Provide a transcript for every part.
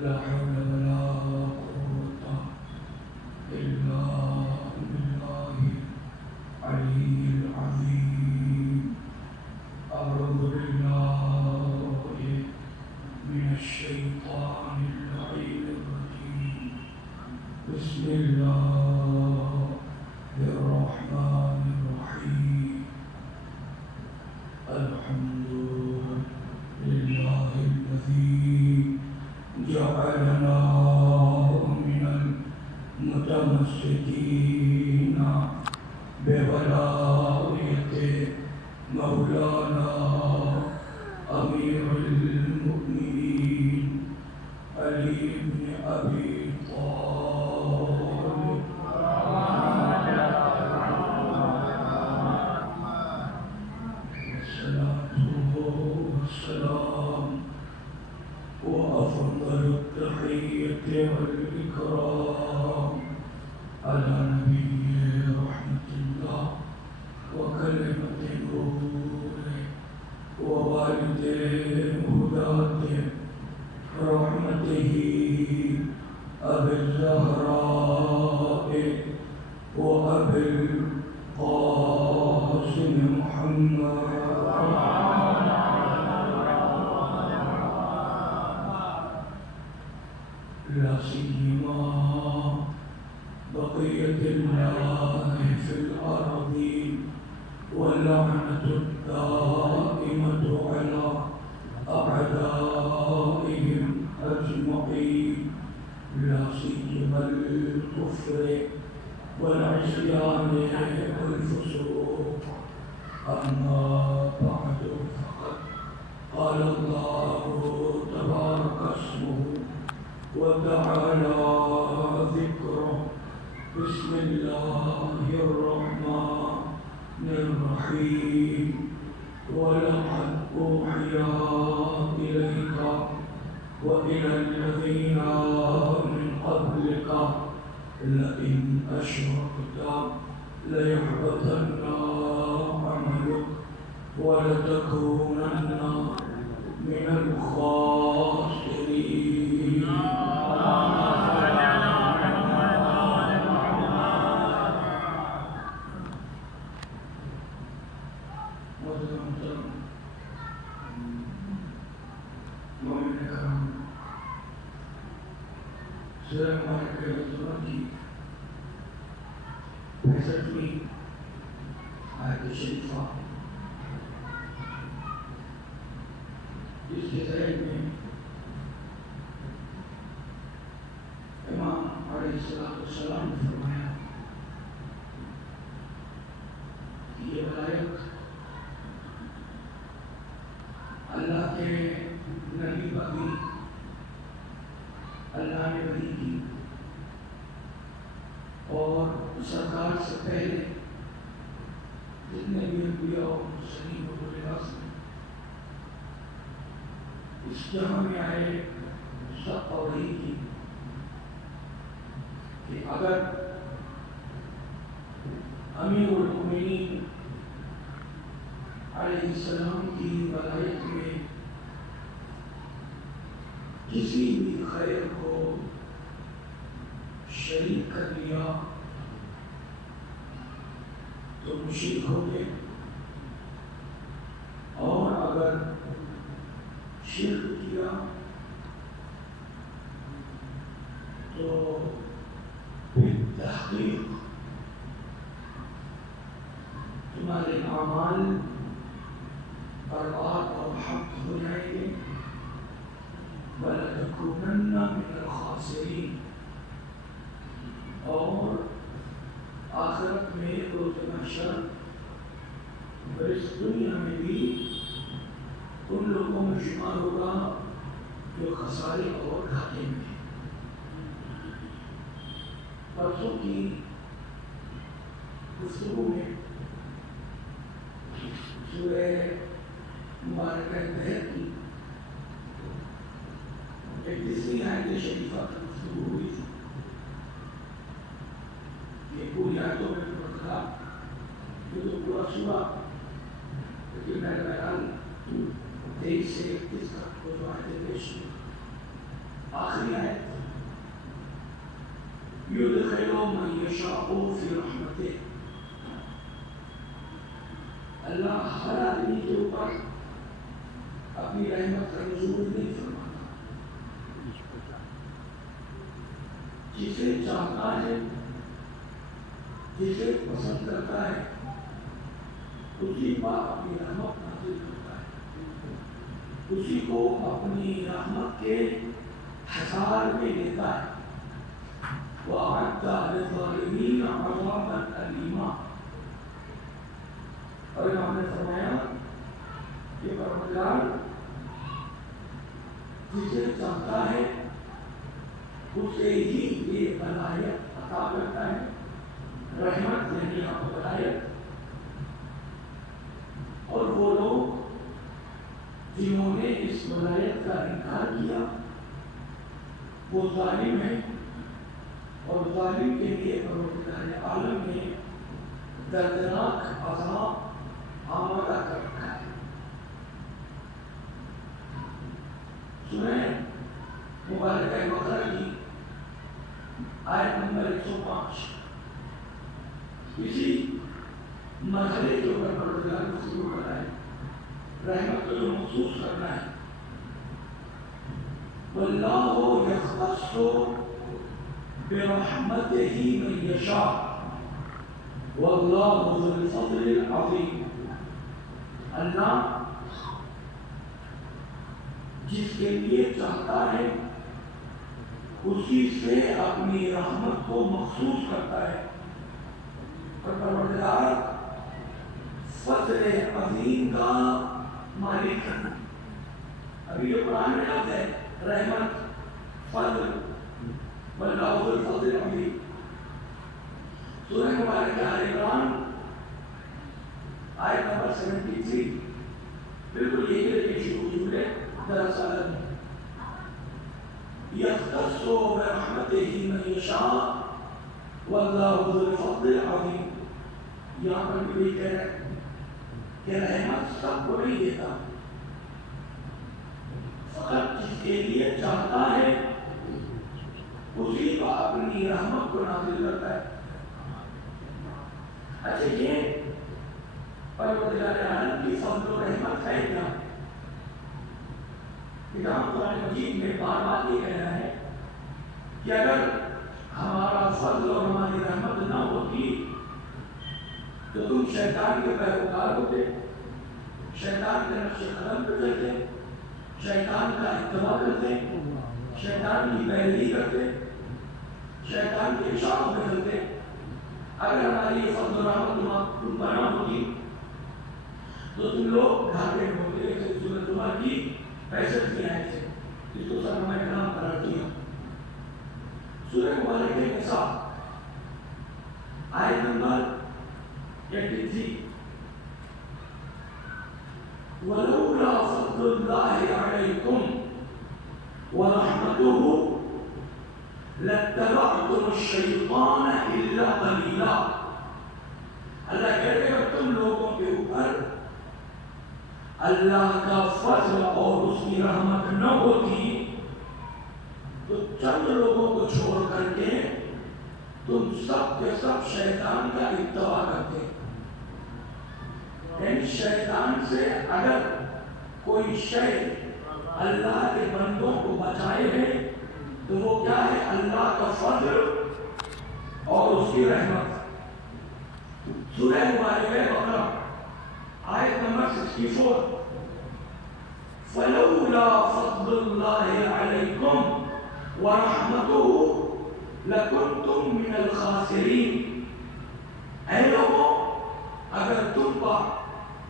لا حول ولا قوة إلا بالله العلي العظيم. أعوذ بالله من الشيطان اللعين الرجيم. بسم الله الرحمن الرحيم. الحمد لله الذي جعلنا من المتمسكين بولاية مولانا أمير المؤمنين علي بن أبي طالب. والصلاة والسلام وأفضل التحية والإكرام على نبي رحمة الله وكلمة نوره ووالد هداة رحمته أبي الزهراء وأبي القاسم محمد لا سيما بقية الله في الأرض واللعنة الدائمة على أعدائهم أجمعين، لا سيما الكفر والعصيان والفسوق. أما بعد فقد قال الله تبارك اسمه وتعالى ذكره. بسم الله الرحمن الرحيم. ولقد أوحي إليك وإلى الذين من قبلك لئن أشركت ليحبطن عملك ولتكونن من الخاسرين. آیت شریفہ جس کے ذریعے میں امام علیہ السلام نے فرمایا کہ یہ ولایت اللہ کے نبی باقی اللہ نے ولی کی اور سرکار سے پہلے جتنے بھی انبیاء اور مرسلین و لباس میں اس جہاں میں آئے سب اور وہی کی کہ اگر امیر المؤمنین علیہ السلام کی ولایت میں کسی بھی خیر کو شریک کر لیا تو مشرک ہو گئے، اور اگر شرک کیا تو بالتحقیق تمہارے اعمال برباد اور حق ہو جائیں گے، وَلَتَكُونَنَّ مِنَ الْخَاسِرِينَ، اور آخرت میں روز محشر اور اس دنیا میں بھی ان لوگوں میں شمار ہوگا جو خسارے اور گھاٹے میں ہیں۔ پرسوں کی گفتگو میں سورہ مبارکہ بہر کی 31ویں آیت شریفہ کی گفتگو ہوئی تھی۔ یہ پوری آیتوں میں پڑھا یہ تو پورا سورہ، لیکن میں بہرحال 23 سے 31 تک کو جو آیتیں پیش ہوئی، آخری یشاء فی رحمتہ، اللہ ہر آدمی کے اوپر اپنی رحمت کا نزول نہیں فرماتا، جسے چاہتا ہے جسے پسند کرتا ہے اسی پر اپنی رحمت نازل کرتا ہے، اسی کو اپنی رحمت کے حصار میں لیتا ہے۔ وَأَعَدَّ لِلظَّالِمِينَ عَذَابًا أَلِيمًا، اور امام نے فرمایا کہ پروردگار جسے چاہتا ہے اسے ہی یہ ولایت عطا کرتا ہے، رحمت یعنی آپ ولایت۔ اور وہ لوگ جنہوں نے اس ولایت کا انکار کیا وہ ظالم ہیں، اور ظالم کے لیے پروردگار عالم نے دردناک عذاب آمادہ کر رکھا ہے۔ سنیں مبارکہ بقرہ کی آیت نمبر 105، اسی مرحلے کے اوپر پروردگار گفتگو کر رہا ہے، رحمت کو جو محسوس کرنا ہے۔ واللہ یختص برحمتہ من یشاء واللہ ذو الفضل العظیم، اللہ جس کے لیے چاہتا ہے اسی سے اپنی رحمت کو مخصوص کرتا ہے، اور پروردگار فضل عظیم کا مالک ہے۔ ابھی یہ قرآن میں لفظ ہے رحمت، فضل، واللہ ذو الفضل العظیم۔ سورہ مبارکہ آل عمران آیت نمبر 73 بالکل یہی لیکن شروع ہوئے دراصل یختص برحمتہ من یشاء واللہ ذو الفضل العظیم۔ یہاں پر بھی کہہ رہے ہیں کہ رحمت سب کو نہیں دیتا، فقط جس کے لیے چاہتا ہے اسی کو اپنی رحمت کو نازل کرتا ہے۔ اچھا یہ پروردگار عالم کی فضل و رحمت ہے کیا؟ کتاب قرآن مجید میں بار بار یہ کہہ رہا ہے کہ اگر ہمارا فضل اور ہماری رحمت نہ ہوتی تو تم شیطان کے پیروکار ہوتے، شیطان کے نقش قدم پہ چلتے، شیطان کا اتباع کرتے، شیطان کی پیروی کرتے، شیطان کے اشاروں پہ چلتے۔ اگر ہماری یہ فضل و رحمت تم پر نہ ہوتی تو تم لوگ گھاٹے میں ہوتے، جیسے سورۃ زمر کی 65 کی آیت ہے جس کو سر میں کلام قرار دیا۔ سورہ مبارکہ نساء آیت نمبر 83، وَلَوْلَا فَضْلُ اللَّهِ عَلَيْكُمْ وَرَحْمَتُهُ لَاتَّبَعْتُمُ الشَّيْطَانَ إِلَّا قَلِيلًا۔ اللہ کہتے ہیں کہ تم لوگوں کے اوپر اللہ کا فضل اور اس کی رحمت نہ ہوتی تو چند لوگوں کو چھوڑ کر کے تم سب کے سب شیطان کا اتباع کرتے۔ یعنی شیطان سے اگر کوئی شے اللہ کے بندوں کو بچائے ہے تو وہ کیا ہے؟ اللہ کا فضل اور اس کی رحمت۔ سورہ مبارکہ بقرہ آیت نمبر 64، فَلَوْلَا فَضْلُ اللَّهِ عَلَيْكُمْ وَرَحْمَتُهُ لَكُنْتُمْ مِنَ الْخَاسِرِينَ۔ اے لوگوں اگر تم پر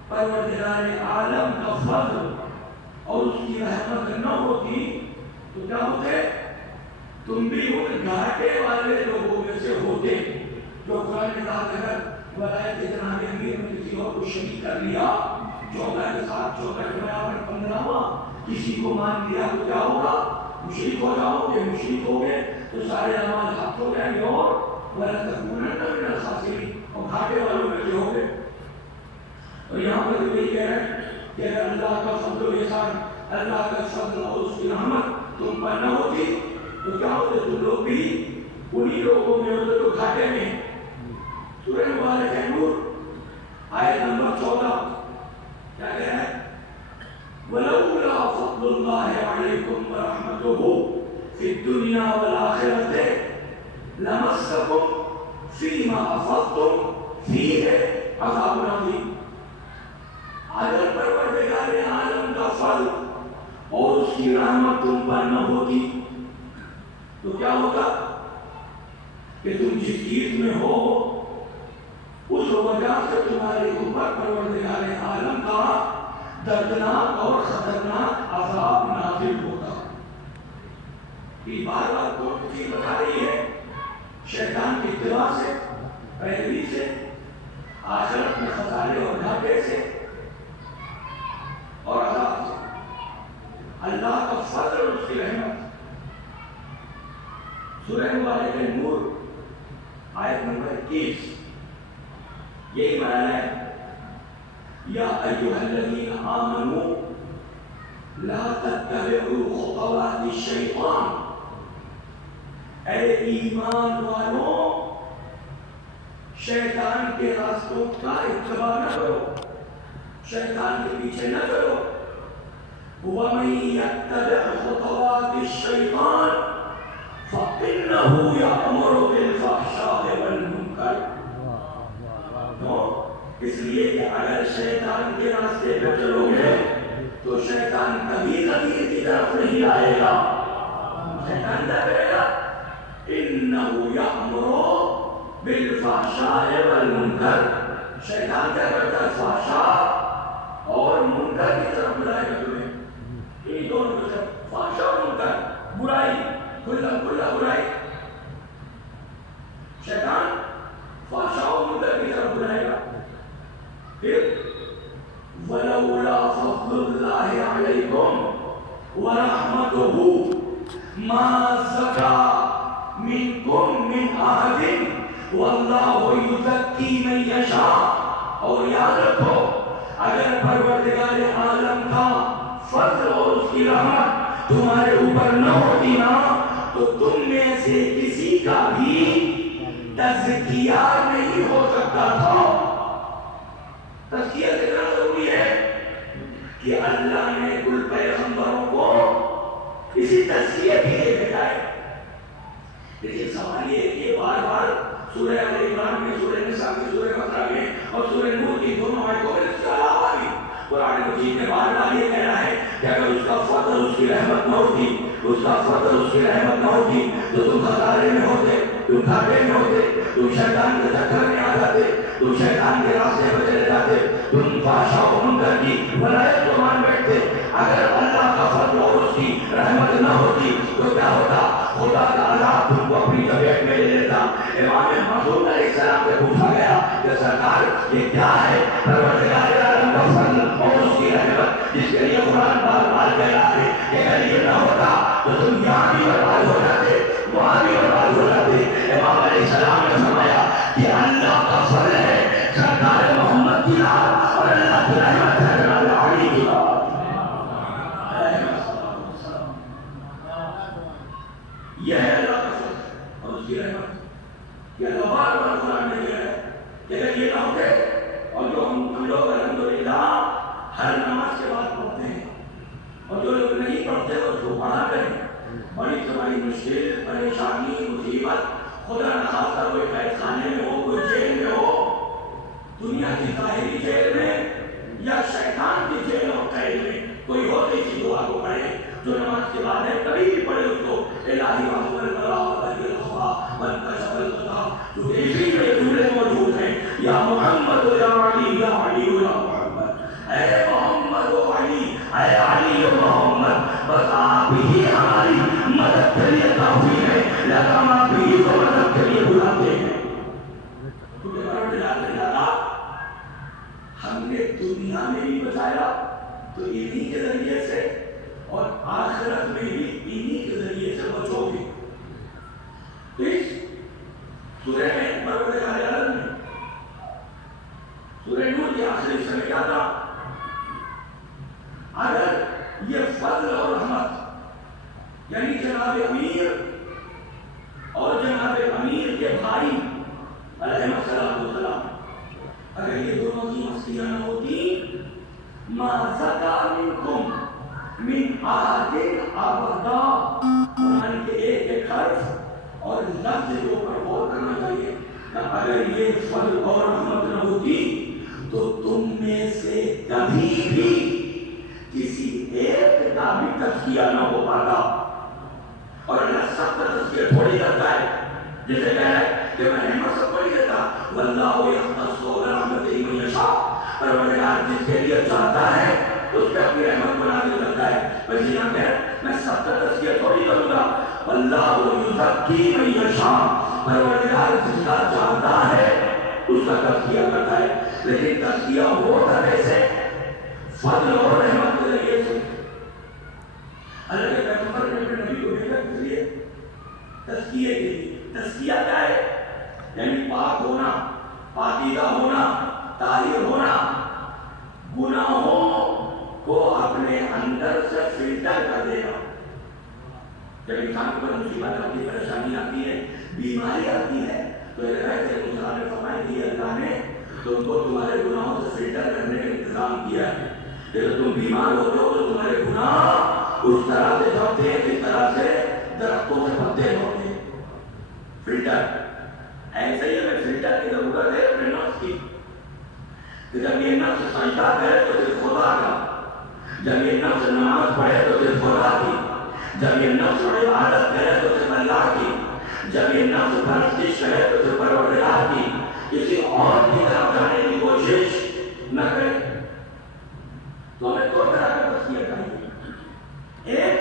پروردگار عالم کا فضل اور اس کی رحمت نہ ہوتی تو کیا ہوتے؟ تم بھی ان گھاٹے والے لوگوں میں سے ہوتے جو قرآن کے ساتھ اگر ولایت جناب امیر میں کسی اور کو شریک کر لیا، چوکا کے ساتھ چوکا کے برابر 15واں کسی کو مان لیا تو کیا ہوگا؟ مشرک ہو جاؤ گے، مشرک ہو گے تو سارے اعمال حق ہو جائیں گے اور وَلَتَكُونَنَّ مِنَ الْخَاسِرِينَ، اور گھاٹے والوں میں سے ہو گے۔ اور یہاں پر بھی یہی کہہ رہے ہیں کہ اگر اللہ کا فضل و احسان، اللہ کا فضل اور اس کی رحمت تم پر نہ ہوتی تو کیا ہوتے؟ تم لوگ بھی انہی لوگوں میں ہوتے جو گھاٹے میں. سورہ مبارک ہے نور آیت نمبر 14 کیا کہہ رہا ہے؟ وَلَوْلَا فَضْلُ اللَّهِ عَلَيْكُمْ وَرَحْمَتُهُ فِي الدُّنْيَا وَالْآخِرَةِ لَمَسَّكُمْ فِيمَا أَفَضْتُمْ فِيهِ عَذَابٌ عَظِيمٌ. اگر پروردگار عالم کا فضل اور اس کی رحمت تم پر نہ ہوتی تو کیا ہوگا کہ تم جس چیز میں ہو اس وجہ سے تمہارے اوپر پروردگار عالم کا دردناک اور خطرناک عذاب نازل ہوتا. یہ بار بار کون چیز بتا رہی ہے؟ شیطان کی اتباع سے، پیروی سے، آخرت میں خسارے اور گھاٹے سے اور عذاب سے. اللہ کا فضل اور اس کی رحمت. سورہ مبارک نور آیت نمبر 21 یہی معنی ہے یا ایھا الذین آمنوا لا تتبعوا خطوات الشیطان. اے ایمان والوں شیطان کے راستوں کا اتباع نہ کرو، شیطان کے پیچھے نہ چلو. وَمَن يَتَّبِعْ خُطُوَاتِ الشَّيْطَانِ فَإِنَّهُ يَأْمُرُ بِالْفَحْشَاءِ وَالْمُنكَرِ. اس لیے کہ اگر شیطان کے راستے پہ چلو گے تو شیطان کبھی خطیر کی طرف نہیں آئے گا. شیطان کیا کرے گا؟ إِنَّهُ يَأْمُرُ بِالْفَحْشَاءِ وَالْمُنكَرِ. شیطان کیا کرتا ہے؟ فحشاء اور منکر کی طرف بلائے گا تمہیں. ان دونوں کی طرف فحشاء اور منکر، برائی، کھلا برائی. شیطان فحشاء اور منکر کی طرف بلائے گا. پھر وَلَوْلَا فَضْلُ اللَّهِ عَلَيْكُمْ وَرَحْمَتُهُ مَا زَكَىٰ مِنْكُمْ مِنْ أَحَدٍ وَاللَّهُ يُزَكِّي مَن يَشَاءُ. اور یاد رکھو اگر پروردگار عالم کا فضل اور اس کی رحمت تمہارے اوپر نہ ہوتی نا تو تم میں سے کسی کا بھی تزکیہ نہیں ہو سکتا تھا. تزکیہ کتنا ضروری ہے کہ اللہ نے کل پیغمبروں کو اسی تزکیہ کے لیے بھیجا ہے. لیکن سوال یہ ہے کہ بار بار سورہ آل عمران میں، سورہ نساء میں، سورہ بقرہ میں اور سورہ نور کی دونوں آیتوں میں اس کے علاوہ بھی قرآن مجید میں بار بار یہ کہہ رہا ہے کہ اگر اس کا فضل اس کی رحمت نہ ہوتی، اس کا فضل اس کی رحمت نہ ہوتی تو تم خسارے میں ہوتے، تم گھاٹے میں ہوتے، تم شیطان کے چکر میں آ جاتے، تم شیطان کے راستے پہ چلے جاتے، تم فحشاء و منکر کی ولایت کو مان بیٹھتے. اگر اللہ کا فضل اور اس کی رحمت نہ ہوتی تو کیا ہوتا؟ خدا کا عذاب تم کو اپنی طبیعت میں لے لیتا. امام معصوم علیہ السلام سے پوچھا گیا کہ سرکار یہ کیا ہے پروردگار عالم کا فضل اور اس کی رحمت جس کے لیے قرآن بار بار کہہ رہا ہے کہ اگر یہ نہ ہوتا تو تم یہاں بھی برباد ہو جاتے، وہاں بھی برباد ہو جاتے. امام علیہ السلام نے فرمایا کہ اللہ کا فضل ہے سرکار محمد کی رات اور اللہ کی رحمت ہے جناب علی کی رات. یہ ہے اللہ کا فضل اور اس کی رحمت. یہ اللہ بار بار قرآن میں کہہ رہا ہے کہ اگر یہ نہ ہوتے اور جو ہم لوگ الحمدللہ ہر نماز کے بعد پڑھتے ہیں اور جو لوگ نہیں پڑھتے اس کو پڑھا کریں. بڑی سے بڑی مشکل، پریشانی، مصیبت، خدا نخواستہ کوئی قید خانے میں ہو، کوئی جیل میں ہو، دنیا کی ظاہری جیل میں یا شیطان کی جیل اور قید میں کوئی ہو تو اسی دعا کو پڑھے جو نماز کے بعد ہے. کبھی بھی پڑھے اس کو الہی وحب البلا ولی الخفا والکشف القضا، جو اسی میں جملے موجود ہیں یا محمد یا علی یا علی یا محمد. اے محمد و علی، اے علی و محمد، بس آپ ہی ہماری مدد کے لیے کافی ہے، لہذا ہم آپ ہی کو مدد کے لیے بلاتے ہیں. کیونکہ پروردگار نے ہم نے دنیا میں بھی بچایا تو انہی کے ذریعے سے اور آخرت میں بھی انہی کے ذریعے سے بچو گے. تو اس سورہ میں پروردگار عالم نے سورہ نور کے آخری حصے میں کیا تھا؟ اگر یہ فضل اور رحمت یعنی جناب امیر اور جناب امیر کے بھائی علیہ السلام، اگر یہ دونوں کی مسئلہ نہ ہوتی ما زکا منکم من احد ابدا، قرآن کے ایک ایک حرف اور لفظ کے اوپر غور کرنا چاہیے کہ اگر یہ فضل اور رحمت نہ ہوتی تو تم میں سے کبھی بھی کسی ایک کا بھی تزکیہ نہ ہو پاتا. اور اللہ سب کا تزکیہ تھوڑی کرتا ہے، جسے کہہ رہا ہے کہ میں رحمت سب کو نہیں دیتا، واللہ یختص برحمتہ من یشاء، پروردگار جس کے لیے چاہتا ہے اس پہ اپنی رحمت کو نازل کرتا ہے. بس یہاں کہہ میں سب کا تزکیہ تھوڑی کروں گا، واللہ یزکی من یشاء، پروردگار جس کا چاہتا ہے اس کا تزکیہ کرتا ہے. لیکن تزکیہ ہوتا کیسے؟ فضل اور رحمت کے ذریعے سے. اللہ کے پیغمبر نے اپنے نبی کو بھیجا کس لیے؟ تزکیے کے لیے. تزکیہ کیا ہے؟ یعنی پاک ہونا، پاکیزہ ہونا، طاہر ہونا، گناہوں کو اپنے اندر سے فلٹر کر دینا. جب انسان کے اوپر مصیبت آتی ہے، پریشانی آتی ہے، بیماری آتی ہے، تو ایسے مسلمان نے فرمایا کہ اللہ نے تم کو تمہارے گناہوں سے فلٹر کرنے کا انتظام کیا ہے. جب تم بیمار ہوتے ہو تو تمہارے گناہ اس طرح سے جھڑتے ہیں جس طرح سے درختوں سے پتے ہوتے ہیں. فلٹر ایسے ہی ہمیں فلٹر کی ضرورت ہے اپنے نفس کی. کہ جب یہ نفس سجدہ کرے تو صرف خدا کا، جب یہ نفس نماز پڑھے تو صرف خدا کی، جب یہ نفس عبادت کرے تو صرف اللہ کی، جب یہ نفس پرستش کرے تو صرف پروردگار کی، کسی اور کی طرف جانے کی کوشش نہ کرے. تو ہمیں دو طرح کا تزکیہ چاہیے. ایک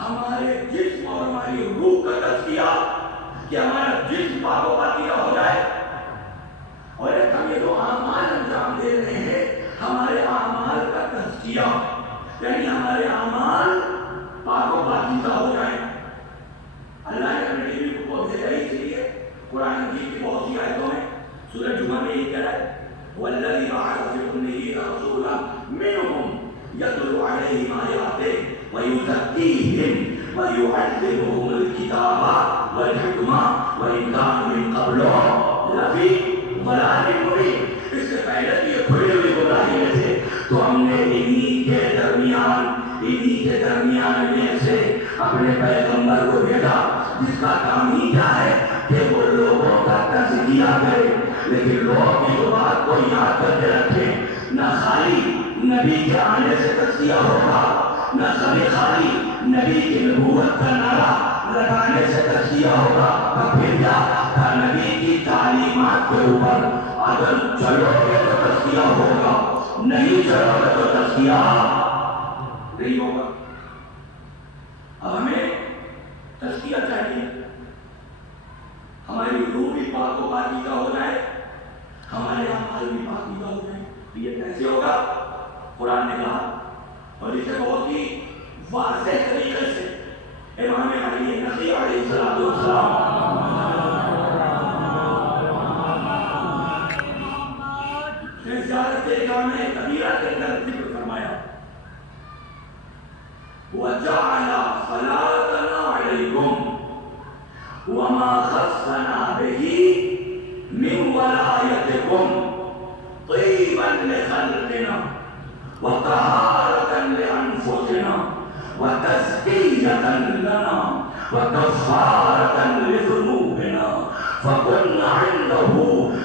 ہمارے جسم اور ہماری روح کا تزکیہ کہ ہمارا جسم پاک و پاکیزہ ہو جائے، اور ایک ہم یہ جو اعمال انجام دے رہے ہیں ہمارے اعمال کا تزکیہ، یعنی ہمارے اعمال پاک و پاکیزہ ہو جائیں. اللہ نے اپنے نبی کو بھیجا اس لیے قرآن مجید کی بہت سی آیتوں میں سورہ جمعہ میں یہ کہہ رہا ہے والذی بعث فی الأمیین رسولا منہم یتلو علیہم آیاتہ ویزکیہم ویعلمہم الکتاب والحکمہ وإن کانوا من قبل لفی ضلال مبین. اس سے پہلے یہ کھلی ہوئی گمراہی میں تھے، تو ہم نے انہی کے درمیان میں سے اپنے پیغمبر کو بھیجا جس کا کام ہی کیا ہے کہ وہ لوگوں کا تزکیہ کرے. لیکن لوگ اس بات کو یاد کرتے رکھیں، نہ خالی نبی کے آنے سے تزکیہ ہوگا، نہ خالی نبی کی نبوت کا نعرہ لگانے سے تزکیہ ہوگا. پھر کیا نبی کی تعلیمات کے اوپر اگر چلو گے تو تزکیہ ہوگا، نہیں چلو گے تو تزکیہ نہیں ہوگا. اب ہمیں تزکیہ چاہیے، ہماری روح بھی پاک و پاکیزہ ہو جائے، ہمارے اعمال بھی پاکیزہ ہو جائیں. یہ کیسے ہوگا؟ قرآن نے کہا، اور اسے بہت ہی واضح طریقے سے امام علی نقی علیہ السلام نے زیارت جامع کبیرہ کے اندر ذکر فرمایا وَجَعَلَ صَلَاتَنَا عَلَيْكُمْ وَمَا خَصَّنَا بِهِ مِنْ وَلَایَتِكُمْ طِيبًا لِخَلْقِنَا وَطَهَارَةً لِأَنفُسِنَا وَتَزْكِيَّةً لَنَا وَكَفَّارَةً لِذُنُوبِنَا فَكُنَّا عِنْدَهُ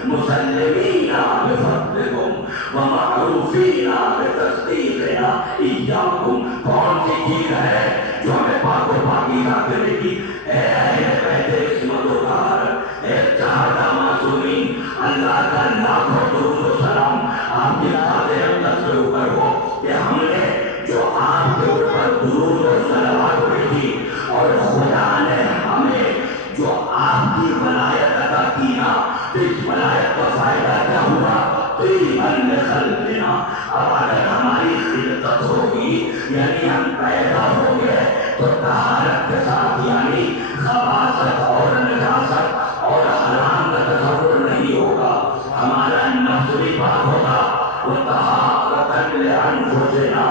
مُسَلِّمِينَ بِفَضْلِكُمْ وَمَعْرُوفِينَ بِتَصْدِيقِنَا إِيَّاكُمْ. کون سی چیز ہے جو ہمیں پاک و پاکیزہ کرے گی؟ اے اہل بیت عصمت و طہارت، اے چہارہ معصومین، اللہ کا لاکھوں درود و سلام آپ کی ذات اقدس کے اوپر ہو کہ ہم نے جو آپ کے اوپر درود و صلوات بھیجی اور خدا نے ہمیں جو آپ کی ولایت عطا کی نا، اس ولایت کا فائدہ کیا ہوا؟ طیباً لخلقنا. اب اگر ہماری خلقت ہوگی یعنی ہم پیدا ہوں گے تو طہارت کے ساتھ یعنی خباثت اور نجاست اور حرام کا تصور نہیں ہوگا. ہمارا نفس بھی پاک ہوگا. وطہارۃ لانفسنا،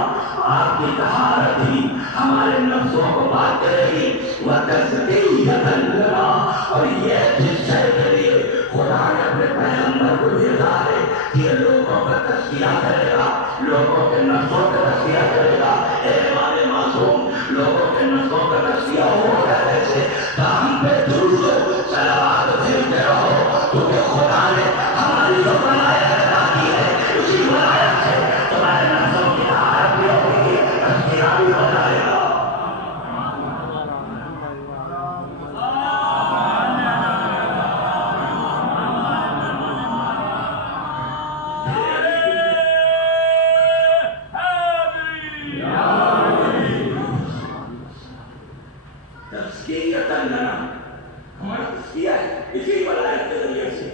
آپ کی طہارت ہی ہمارے نفسوں کو بات کرے گی وَتَزْكِيَّةً لَنَا، اور یہ جس شے کے لیے خدا نے اپنے پیغمبر کو بھیجا ہے کہ یہ لوگوں کا تزکیہ کرے گا، لوگوں کے نفسوں کا تزکیہ کرے گا۔ اے والے معصوم، لوگوں کے نفسوں کا تزکیہ ہو رہا ہے ایسے کہ ہم پہ درود و صلوات بھیجتے رہو، کیونکہ خدا نے ہماری جو ولایت عطا کی ہے اسی ولایت سے تمہارے نفسوں کی طہارت بھی ہوگی، تزکیہ بھی ہو جائے گا۔ ہمارا تزکیہ ہے اسی ولایت کے ذریعے سے،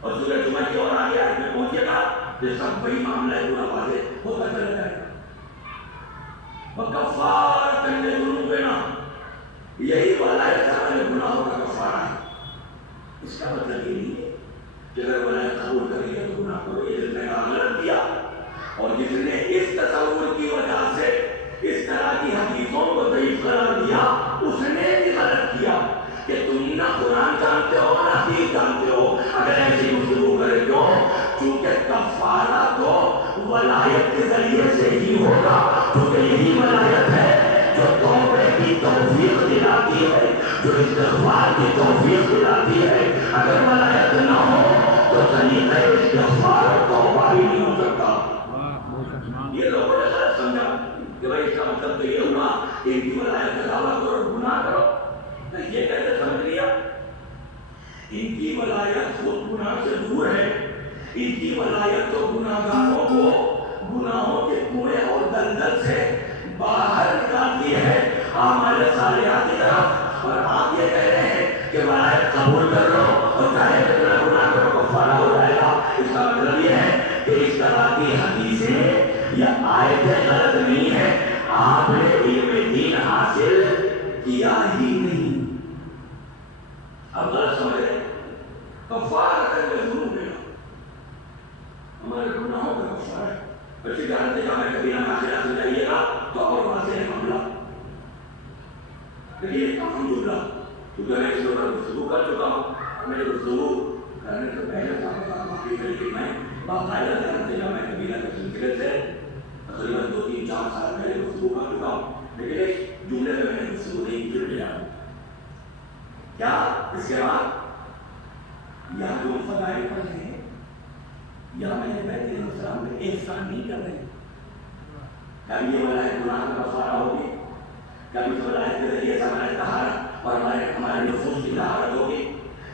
اور سورہ جمعہ کی اور آگے آیت میں پہنچے گا کہ سب وہی معاملہ ہے، پورا واضح ہوتا چلا جائے گا۔ وَكَفَّارَةً لِذُنُوبِنَا، یہی ولایت ہمارے گناہوں کا کفارہ ہے۔ اس کا مطلب یہ نہیں ہے کہ اگر ولایت قبول کر لیا تو گناہ کرو، یہ جس نے غلط کیا اور جس نے اس تصور کی وجہ سے اس طرح کی حدیثوں کو ضعیف قرار دیا، اس نے بھی غلط کیا کہ تم نہ قرآن جانتے ہو نہ حدیث جانتے ہو۔ اگر ایسی گفتگو کرے کیوں؟ چونکہ کفارہ تو ولایت کے ذریعے سے ہی ہوگا، کیونکہ یہی ولایت ہے جو توبے کی توفیق دلاتی ہے، جو استغفار کی توفیق دلاتی ہے۔ اگر ولایت نہ ہو تو طریقہ استغفار اور توبہ بھی نہیں ہو سکتا۔ یہ لوگوں نے غلط سمجھا کہ بھائی اس کا مطلب تو یہ ہوا کہ ان کی ولایت کا دعویٰ کرو اور گناہ کرو۔ یہ کیسے سمجھ لیا؟ ان کی ولایت خود گناہ سے دور ہے، ان کی ولایت تو گناہگاروں کو گناہوں کے کنویں اور دلدل سے باہر نکالتی ہے اعمال صالحات کی طرف، اور آپ یہ کہہ رہے ہیں کہ ولایت قبول کر لو اور چاہے کتنا گناہ کرو کفارہ ہو جائے گا۔ اس کا مطلب یہ ہے کہ اس طرح کی حدیثیں یا آیتیں غلط نہیں ہیں، آپ نے علم دین حاصل کیا ہی نہیں۔ اب غلط سمجھ رہے کفارہ لذنوبنا، ہمارے گناہوں کا کفارہ ہے۔ ویسے جانتے جامع کبیرہ میں آخرہ سے جائیے گا تو اور واضح ہے معاملہ، لیکن الحمدللہ کیونکہ میں اس کے اوپر گفتگو کر چکا ہوں، میں نے گفتگو کرنے سے پہلے صاحب معافی کر کے میں باقاعدہ جانتے جامع کبیرہ کے سلسلے سے تقریباً 2-3-4 سال پہلے گفتگو کر چکا ہوں، لیکن ایک جملے میں نے گفتگو نہیں کی لیا کیا اس کے بعد یا جو فضائل پڑھ رہے ہیں یا میں نے بیت السلام پہ احسان نہیں کر رہے ہیں، کبھی یہ ولایت گناہ کا کفارہ ہوگی، کبھی اس ولایت کے ذریعے سے ہمارے طہارت اور ہمارے نفوس کی طہارت ہوگی،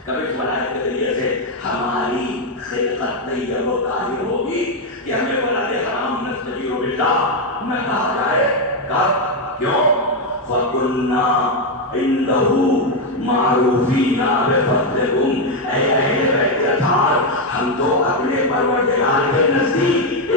کبھی اس ولایت کے ذریعے سے ہماری خلقت طیب و طاہر ہوگی کہ ہمیں ولاد حرام نستجیر باللہ نہ کہا جائے۔ کب؟ کیوں؟ فَكُنَّا عِنْدَهُ معروفین بفضلکم، اے اہل بیت اطہار، ہم تو اپنے پروردگار کے نزدیک،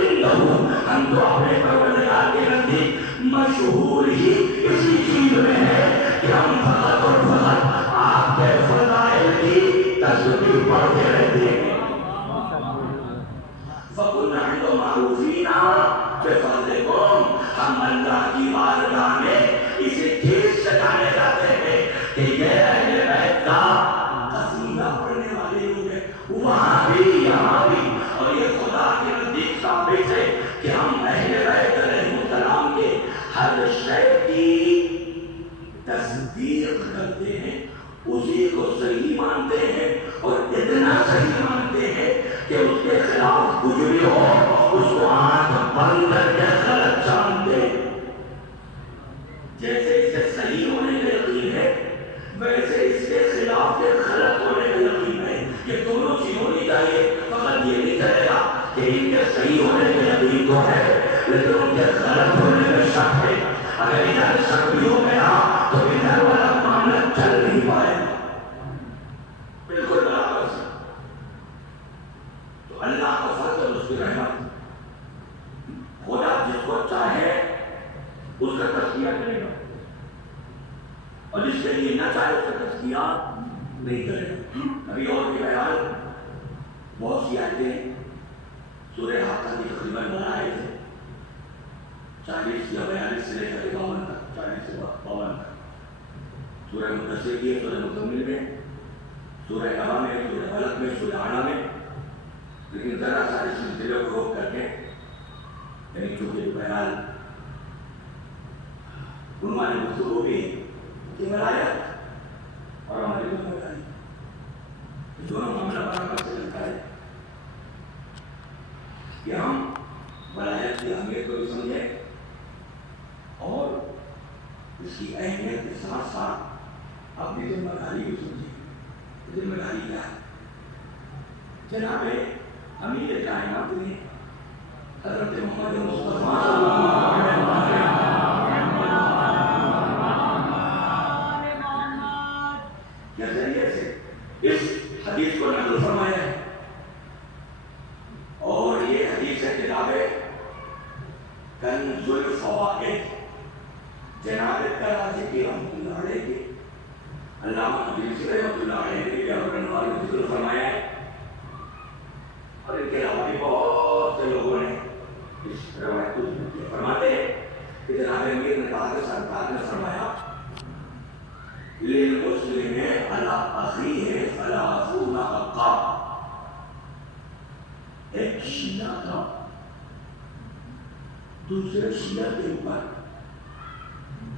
ہم تو اپنے پروردگار کے نزدیک مشہور ہی اسی چیز میں ہے کہ ہم فقط اور فقط آپ کے فضائل کی تسبیح پڑھتے رہتے ہیں۔ فَكُنَّا عِنْدَهُ معروفین بفضلکم، ہم اللہ کی بارگاہ میں اسی چیز سے جانے جاتے ہیں کہ یہ اہل بیت کا قصیدہ پڑھنے والے لوگ ہیں، وہاں بھی یہاں بھی، اور یہ خدا کے نزدیک ثابت ہے کہ ہم اہل بیت علیہ السلام کے ہر شے کی تصدیق کرتے ہیں، اسی کو صحیح مانتے ہیں، اور اتنا صحیح مانتے ہیں کہ اس کے خلاف کچھ بھی ہو اس کو آنکھ بند کر کے غلط جانتے ہیں۔ جیسے اس کے صحیح ہونے کا یقین ہے ویسے اس کے خلاف کے غلط ہونے کا یقین ہے۔ یہ دونوں چیز ہونی چاہیے، فقط یہ نہیں کرے گا کہ ان کے صحیح ہونے کا یقین تو ہے لیکن ان کے غلط ہونے میں شک ہے۔ اگر ادھر شک بھی ہو گیا تو ادھر والا معاملہ چل نہیں پائے گا، بالکل برابر سے۔ تو اللہ کا فضل اور اس کی رحمت، خدا جس کو چاہے اس کا تزکیہ کرے گا اور جس کے لیے نہ چاہے اس کا تزکیہ نہیں کرے گا۔ نبی اور بھی بیان بہت سی آیتیں سورہ حاقہ کی تقریباً 12 آیتیں 40 یا 42 سے لے کر 52 تک، 40 سے 52 تک سورہ مدثر کی ہے، سورہ مزمل میں، سورہ نبا میں، سورہ فلق میں، سورہ اعلیٰ میں. لیکن ذرا سارے سلسلے کو روک کر کے، یعنی چونکہ بہرحال عنوان گفتگو بھی ہے کہ ولایت اور ہماری ذمہ داری دونوں معاملہ برابر سے چلتا ہے کہ ہم ولایت کی اہمیت کو بھی سمجھیں اور اس کی اہمیت کے ساتھ ساتھ اپنی ذمہ داری بھی سمجھیں. ذمہ داری کیا ہے؟ جناب امیر کائنات نے حضرت محمد مصطفیٰ صلی اللہ علیہ وسلم کے ذریعے سے اس حدیث کو نقل فرمایا ہے، اور یہ حدیث ہے کتاب کنز الفوائد جناب کراچی رحمۃ اللہ علیہ کی علامہ حدیث رحمۃ اللہ علیہ نے یہ عنوان میں ذکر فرمایا ہے. اور ان کے علاوہ بھی بہت سے لوگوں نے اس روایت کو فرماتے ہیں کہ جناب امیر نے کہا کہ سرکار نے فرمایا للمسلم علی اخیہ ثلاثون حقا. ایک شیعہ کا دوسرے شیعہ کے اوپر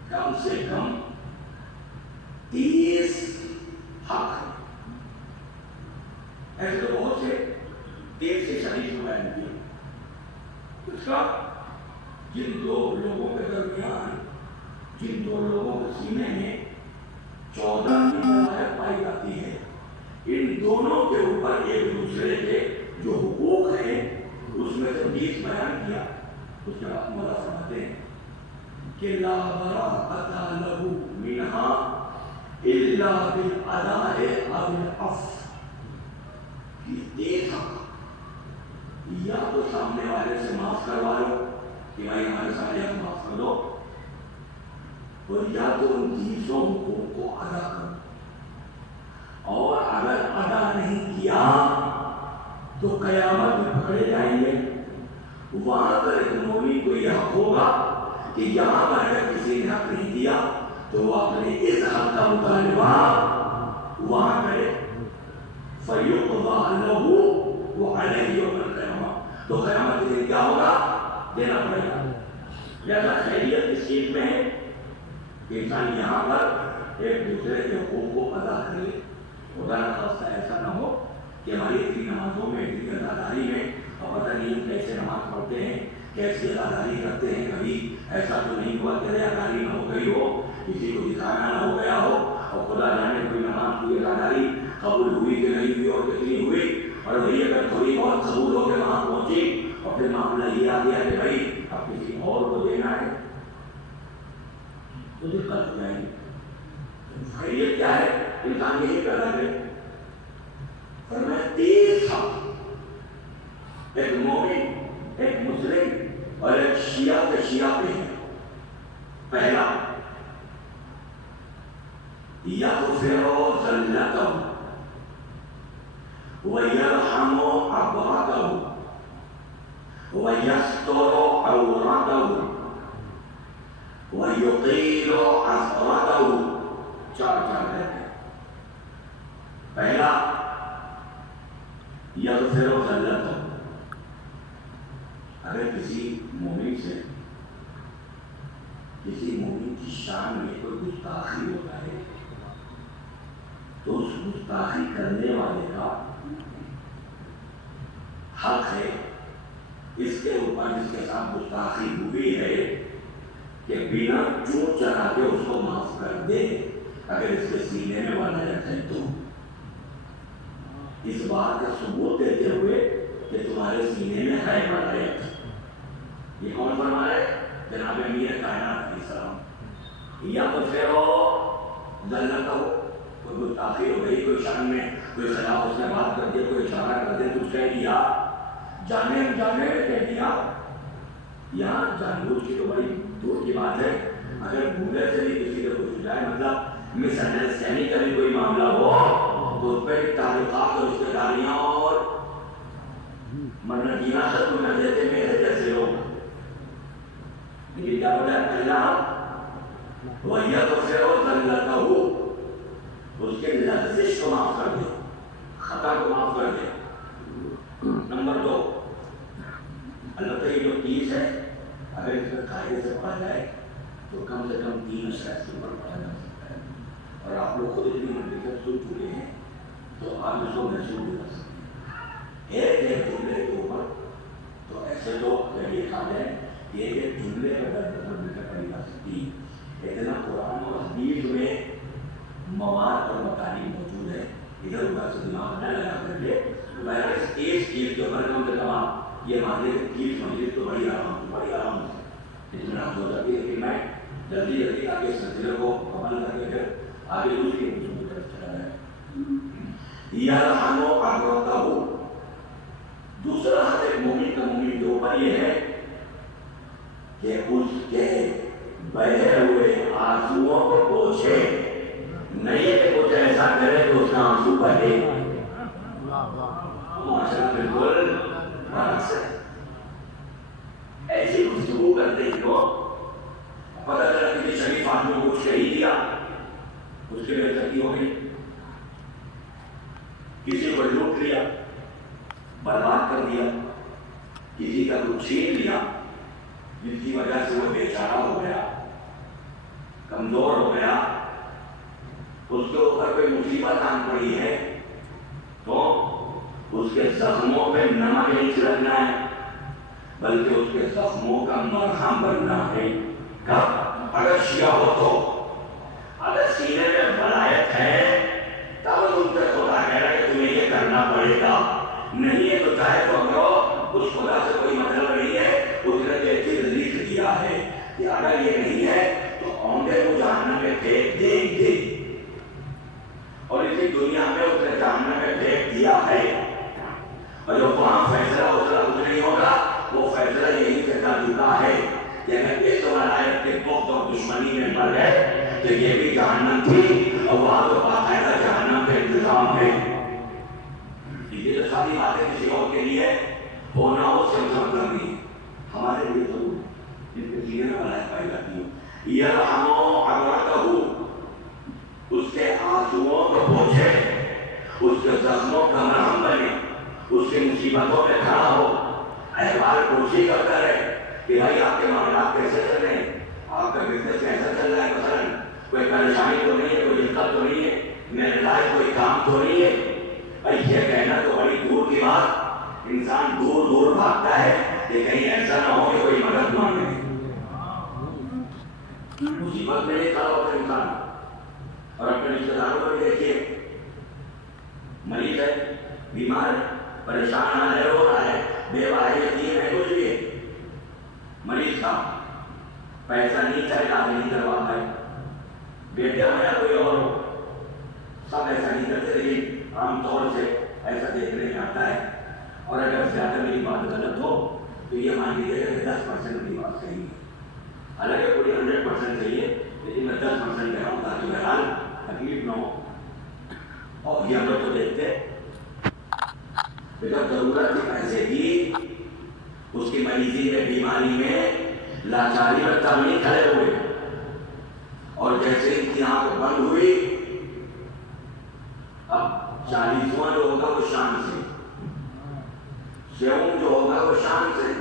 کم سے کم 30 حق ہے. ایسے تو بہت سے 30 سے شدید کو بیان کیا. اس کا جن دو لوگوں کے درمیان، جن دو لوگوں کے سینے میں 14 کی ولایت پائی جاتی ہے، ان دونوں کے اوپر ایک دوسرے کے جو حقوق ہیں اس میں سے 20 بیان کیا. اس کے بعد مولا فرماتے ہیں کہ لا براءۃ لہ منہا الا بالاداء او العفو. یہ 30 حق یا تو سامنے والے سے معاف کروا لو کہ بھائی ہمارے سارے حق معاف کر دو، اور یا تو ان 30 حقوق کو ادا کرو. اور اگر ادا نہیں کیا تو قیامت میں پکڑے جائیں گے. وہاں پر ایک مومن کو یہ حق ہوگا کہ یہاں پر اگر کسی نے حق نہیں دیا تو وہ اپنے اس حق کا مطالبہ وہاں کرے. فَيُقْضَى لَهُ وَعَلَيْهِ يَوْمَ الْقِيَامَةِ. تو قیامت کے دن کیا ہوگا؟ دینا پڑے گا. لہذا خیریت اس چیز میں ہے کہ انسان یہاں پر ایک دوسرے کے حقوق کو ادا کرے. خدا نخواستہ ایسا نہ ہو کہ ہماری اتنی نمازوں میں، اتنی اداداری میں، اور پتہ نہیں کیسے نماز پڑھتے ہیں، کیسے اداداری کرتے ہیں، کبھی ایسا تو نہیں ہوا کہ ریاکاری نہ ہو گئی ہو، کسی کو دکھانا نہ ہو گیا ہو، اور خدا جانے کوئی نماز کوئی اداداری قبول ہوئی کہ نہیں ہوئی اور کتنی ہوئی. اور وہی اگر تھوڑی بہت قبول ہو کے وہاں پہنچی اور پھر معاملہ یہ آ گیا کہ بھائی اب کسی اور کو دینا ہے تو دقت ہو جائے گی. خیریت کیا ہے؟ انسان یہی پیدا کرے. فرمایا 30 حق ایک مومن، ایک مسلم اور ایک شیعہ کے شیعہ پہ ہے. پہلا یغفر ذلتہ ویرحم عبرتہ ویستر عورتہ ویقیل عثرتہ. 4 کہتے ہیں. پہلا یغفر ذلتہ، اگر کسی مومن سے، کسی مومن کی شان میں کوئی گستاخی ہوتا ہے تو اس گستاخی کرنے والے کا حق ہے اس کے اوپر جس کے ساتھ گستاخی ہوئی ہے کہ بنا چوٹ چڑھا کے اس کو معاف کر دے اگر اس کے سینے میں ولایت ہے تو. اس بات کا ثبوت دیتے ہوئے کہ تمہارے سینے میں ہے ولایت. یہ کون فرما رہے؟ جناب امیر کائنات علیہ السلام. یا تو پھر وہ ذلت ہو، کوئی گستاخی ہو گئی، کوئی شان میں کوئی خلاف اس نے بات کر دیا، کوئی اشارہ کر دیا، کچھ کہہ دیا، جانے میں کہہ دیا. یہاں جان بوجھ کی تو بڑی دور کی بات ہے. اگر بھولے سے بھی کسی کو کچھ جائے، مطلب مس انڈرسٹینڈنگ کا بھی کوئی معاملہ ہو تو اس پہ تعلقات اور رشتے داریاں اور مرنا جینا ختم کر دیتے میرے جیسے لوگ. لیکن کیا بتایا پہلا وَيَغْفِرُ ذَلَّتَهُ، اس کے لغزش کو معاف کر دے، خطا کو معاف کر دے۔ نمبر 2، البتہ یہ جو 30 ہے اگر اس میں قاعدے سے پڑھا جائے تو کم سے کم 3 اشرا کے اوپر پڑھا جا سکتا ہے، اور آپ لوگ خود اتنی منطقت سن چکے ہیں تو آپ اس کو محسوس بھی کر سکتے ہیں ایک جملے کے اوپر۔ تو ایسے تو اگر یہ کہا جائے کہ ایک جملے کا درد مل کر پڑھی جا سکتی ہے، اتنا قرآن اور حدیث میں مواد اور مطالب موجود ہے، ادھر ادھر سے دماغ نہ لگا کر کے اس ایک چیز کے اوپر کم سے کم آپ یہ مان لیں کہ 30 مجلس تو بڑی آرام سے اطمینان ہو جاتی ہے کہ میں جلدی جلدی آگے اس سلسلے کو مکمل کر کے پھر آگے دوسری موضوع کی طرف چلا جائے۔ یرحم اقربہ، دوسرا حق ایک مومن کا مومن کے اوپر یہ ہے کہ اس کے بہے ہوئے آنسوؤں کو پوچھے، نہیں کہ کچھ ایسا کرے کہ اس کا آنسو بہے۔ معاشرہ بالکل برعکس ہے، ایسی گفتگو کرتے ہیں لوگ، پتہ چلا کہ شریف آدمی کو کچھ کہہ دیا، اس کی بے عزتی ہو گئی، کسی کو لوٹ لیا، برباد کر دیا، کسی کا کچھ چھین لیا، جس کی وجہ سے وہ بیچارہ ہو گیا، کمزور ہو گیا، اس کے اوپر کوئی مصیبت آن پڑی ہے تو اس کے زخموں پہ نمک نہیں چھڑکنا ہے بلکہ اس کے زخموں کا مرہم بننا ہے۔ کب؟ اگر شیعہ ہو تو، اگر سینے میں ولایت ہے تب ان سے خدا کہہ رہا ہے کہ تمہیں یہ کرنا پڑے گا، نہیں ہے تو چاہے تو کرو، اس خدا سے کوئی مطلب نہیں ہے، اس نے یہ چیز لکھ دیا ہے کہ اگر یہ نہیں ہے تو اونگے کو جہنم میں پھینک دیں گے، اور اسی دنیا میں اس نے جہنم میں پھینک دیا ہے، اور جو وہاں فیصلہ اس کا کچھ نہیں ہوگا، وہ فیصلہ یہی سے کر چکا ہے کہ اگر اس ولایت کے بغض اور دشمنی میں مر گئے تو یہ بھی جہنم تھی، اور وہاں تو باقاعدہ جہنم کا انتظام ہے۔ یہ تو ساری باتیں کسی اور کے لیے ہونا ہو سے مطلب نہیں، ہمارے لیے ضرور جن کے سینے میں ولایت پائی جاتی ہے۔ یرحم عورتہ، اس کے آنسوؤں کو پوچھے، اس کے زخموں کا مرہم بنے، اس کی مصیبتوں میں کھڑا ہو، احوال پرسی کرتا رہے کہ بھائی آپ کے معاملات کیسے چل رہے ہیں، آپ کا بزنس کیسا چل رہا ہے، مثلا کوئی پریشانی تو نہیں ہے، کوئی دقت تو نہیں ہے، میرے لائف کوئی کام تو نہیں ہے۔ بھائی یہ کہنا تو بڑی دور کی بات، انسان دور دور بھاگتا ہے کہ کہیں ایسا نہ ہو کہ کوئی مدد مانگے، مصیبت میں نہیں کھڑا ہوتا انسان۔ اور اپنے رشتے داروں کو بھی دیکھیے، مریض ہے، بیمار ہے، پریشان ہے، رو رہا ہے، بیوہ ہے، یتیم ہے، کچھ بھی ہے، مریض کا پیسہ نہیں چاہے علاج نہیں کروا پائے، بیٹے ہو یا کوئی اور ہو، سب ایسا نہیں کرتے، لیکن عام طور سے ایسا دیکھنے میں آتا ہے۔ اور اگر زیادہ میری بات غلط ہو تو یہ مان لیجیے کہ 10% میری بات صحیح ہے، حالانکہ پوری 100% صحیح ہے، لیکن میں 10% کہہ رہا ہوں تاکہ بہرحال تکلیف نہ ہو۔ اور یہ ہمیں تو دیکھتے جب ضرورت تھی پیسے کی، اس کی مریضی میں، بیماری میں، لاچاری میں تب نہیں کھڑے ہوئے، اور جیسے ان کی آنکھ بند ہوئی، اب 40واں جو ہوگا وہ شان سے، سیوم جو ہوگا وہ شان سے،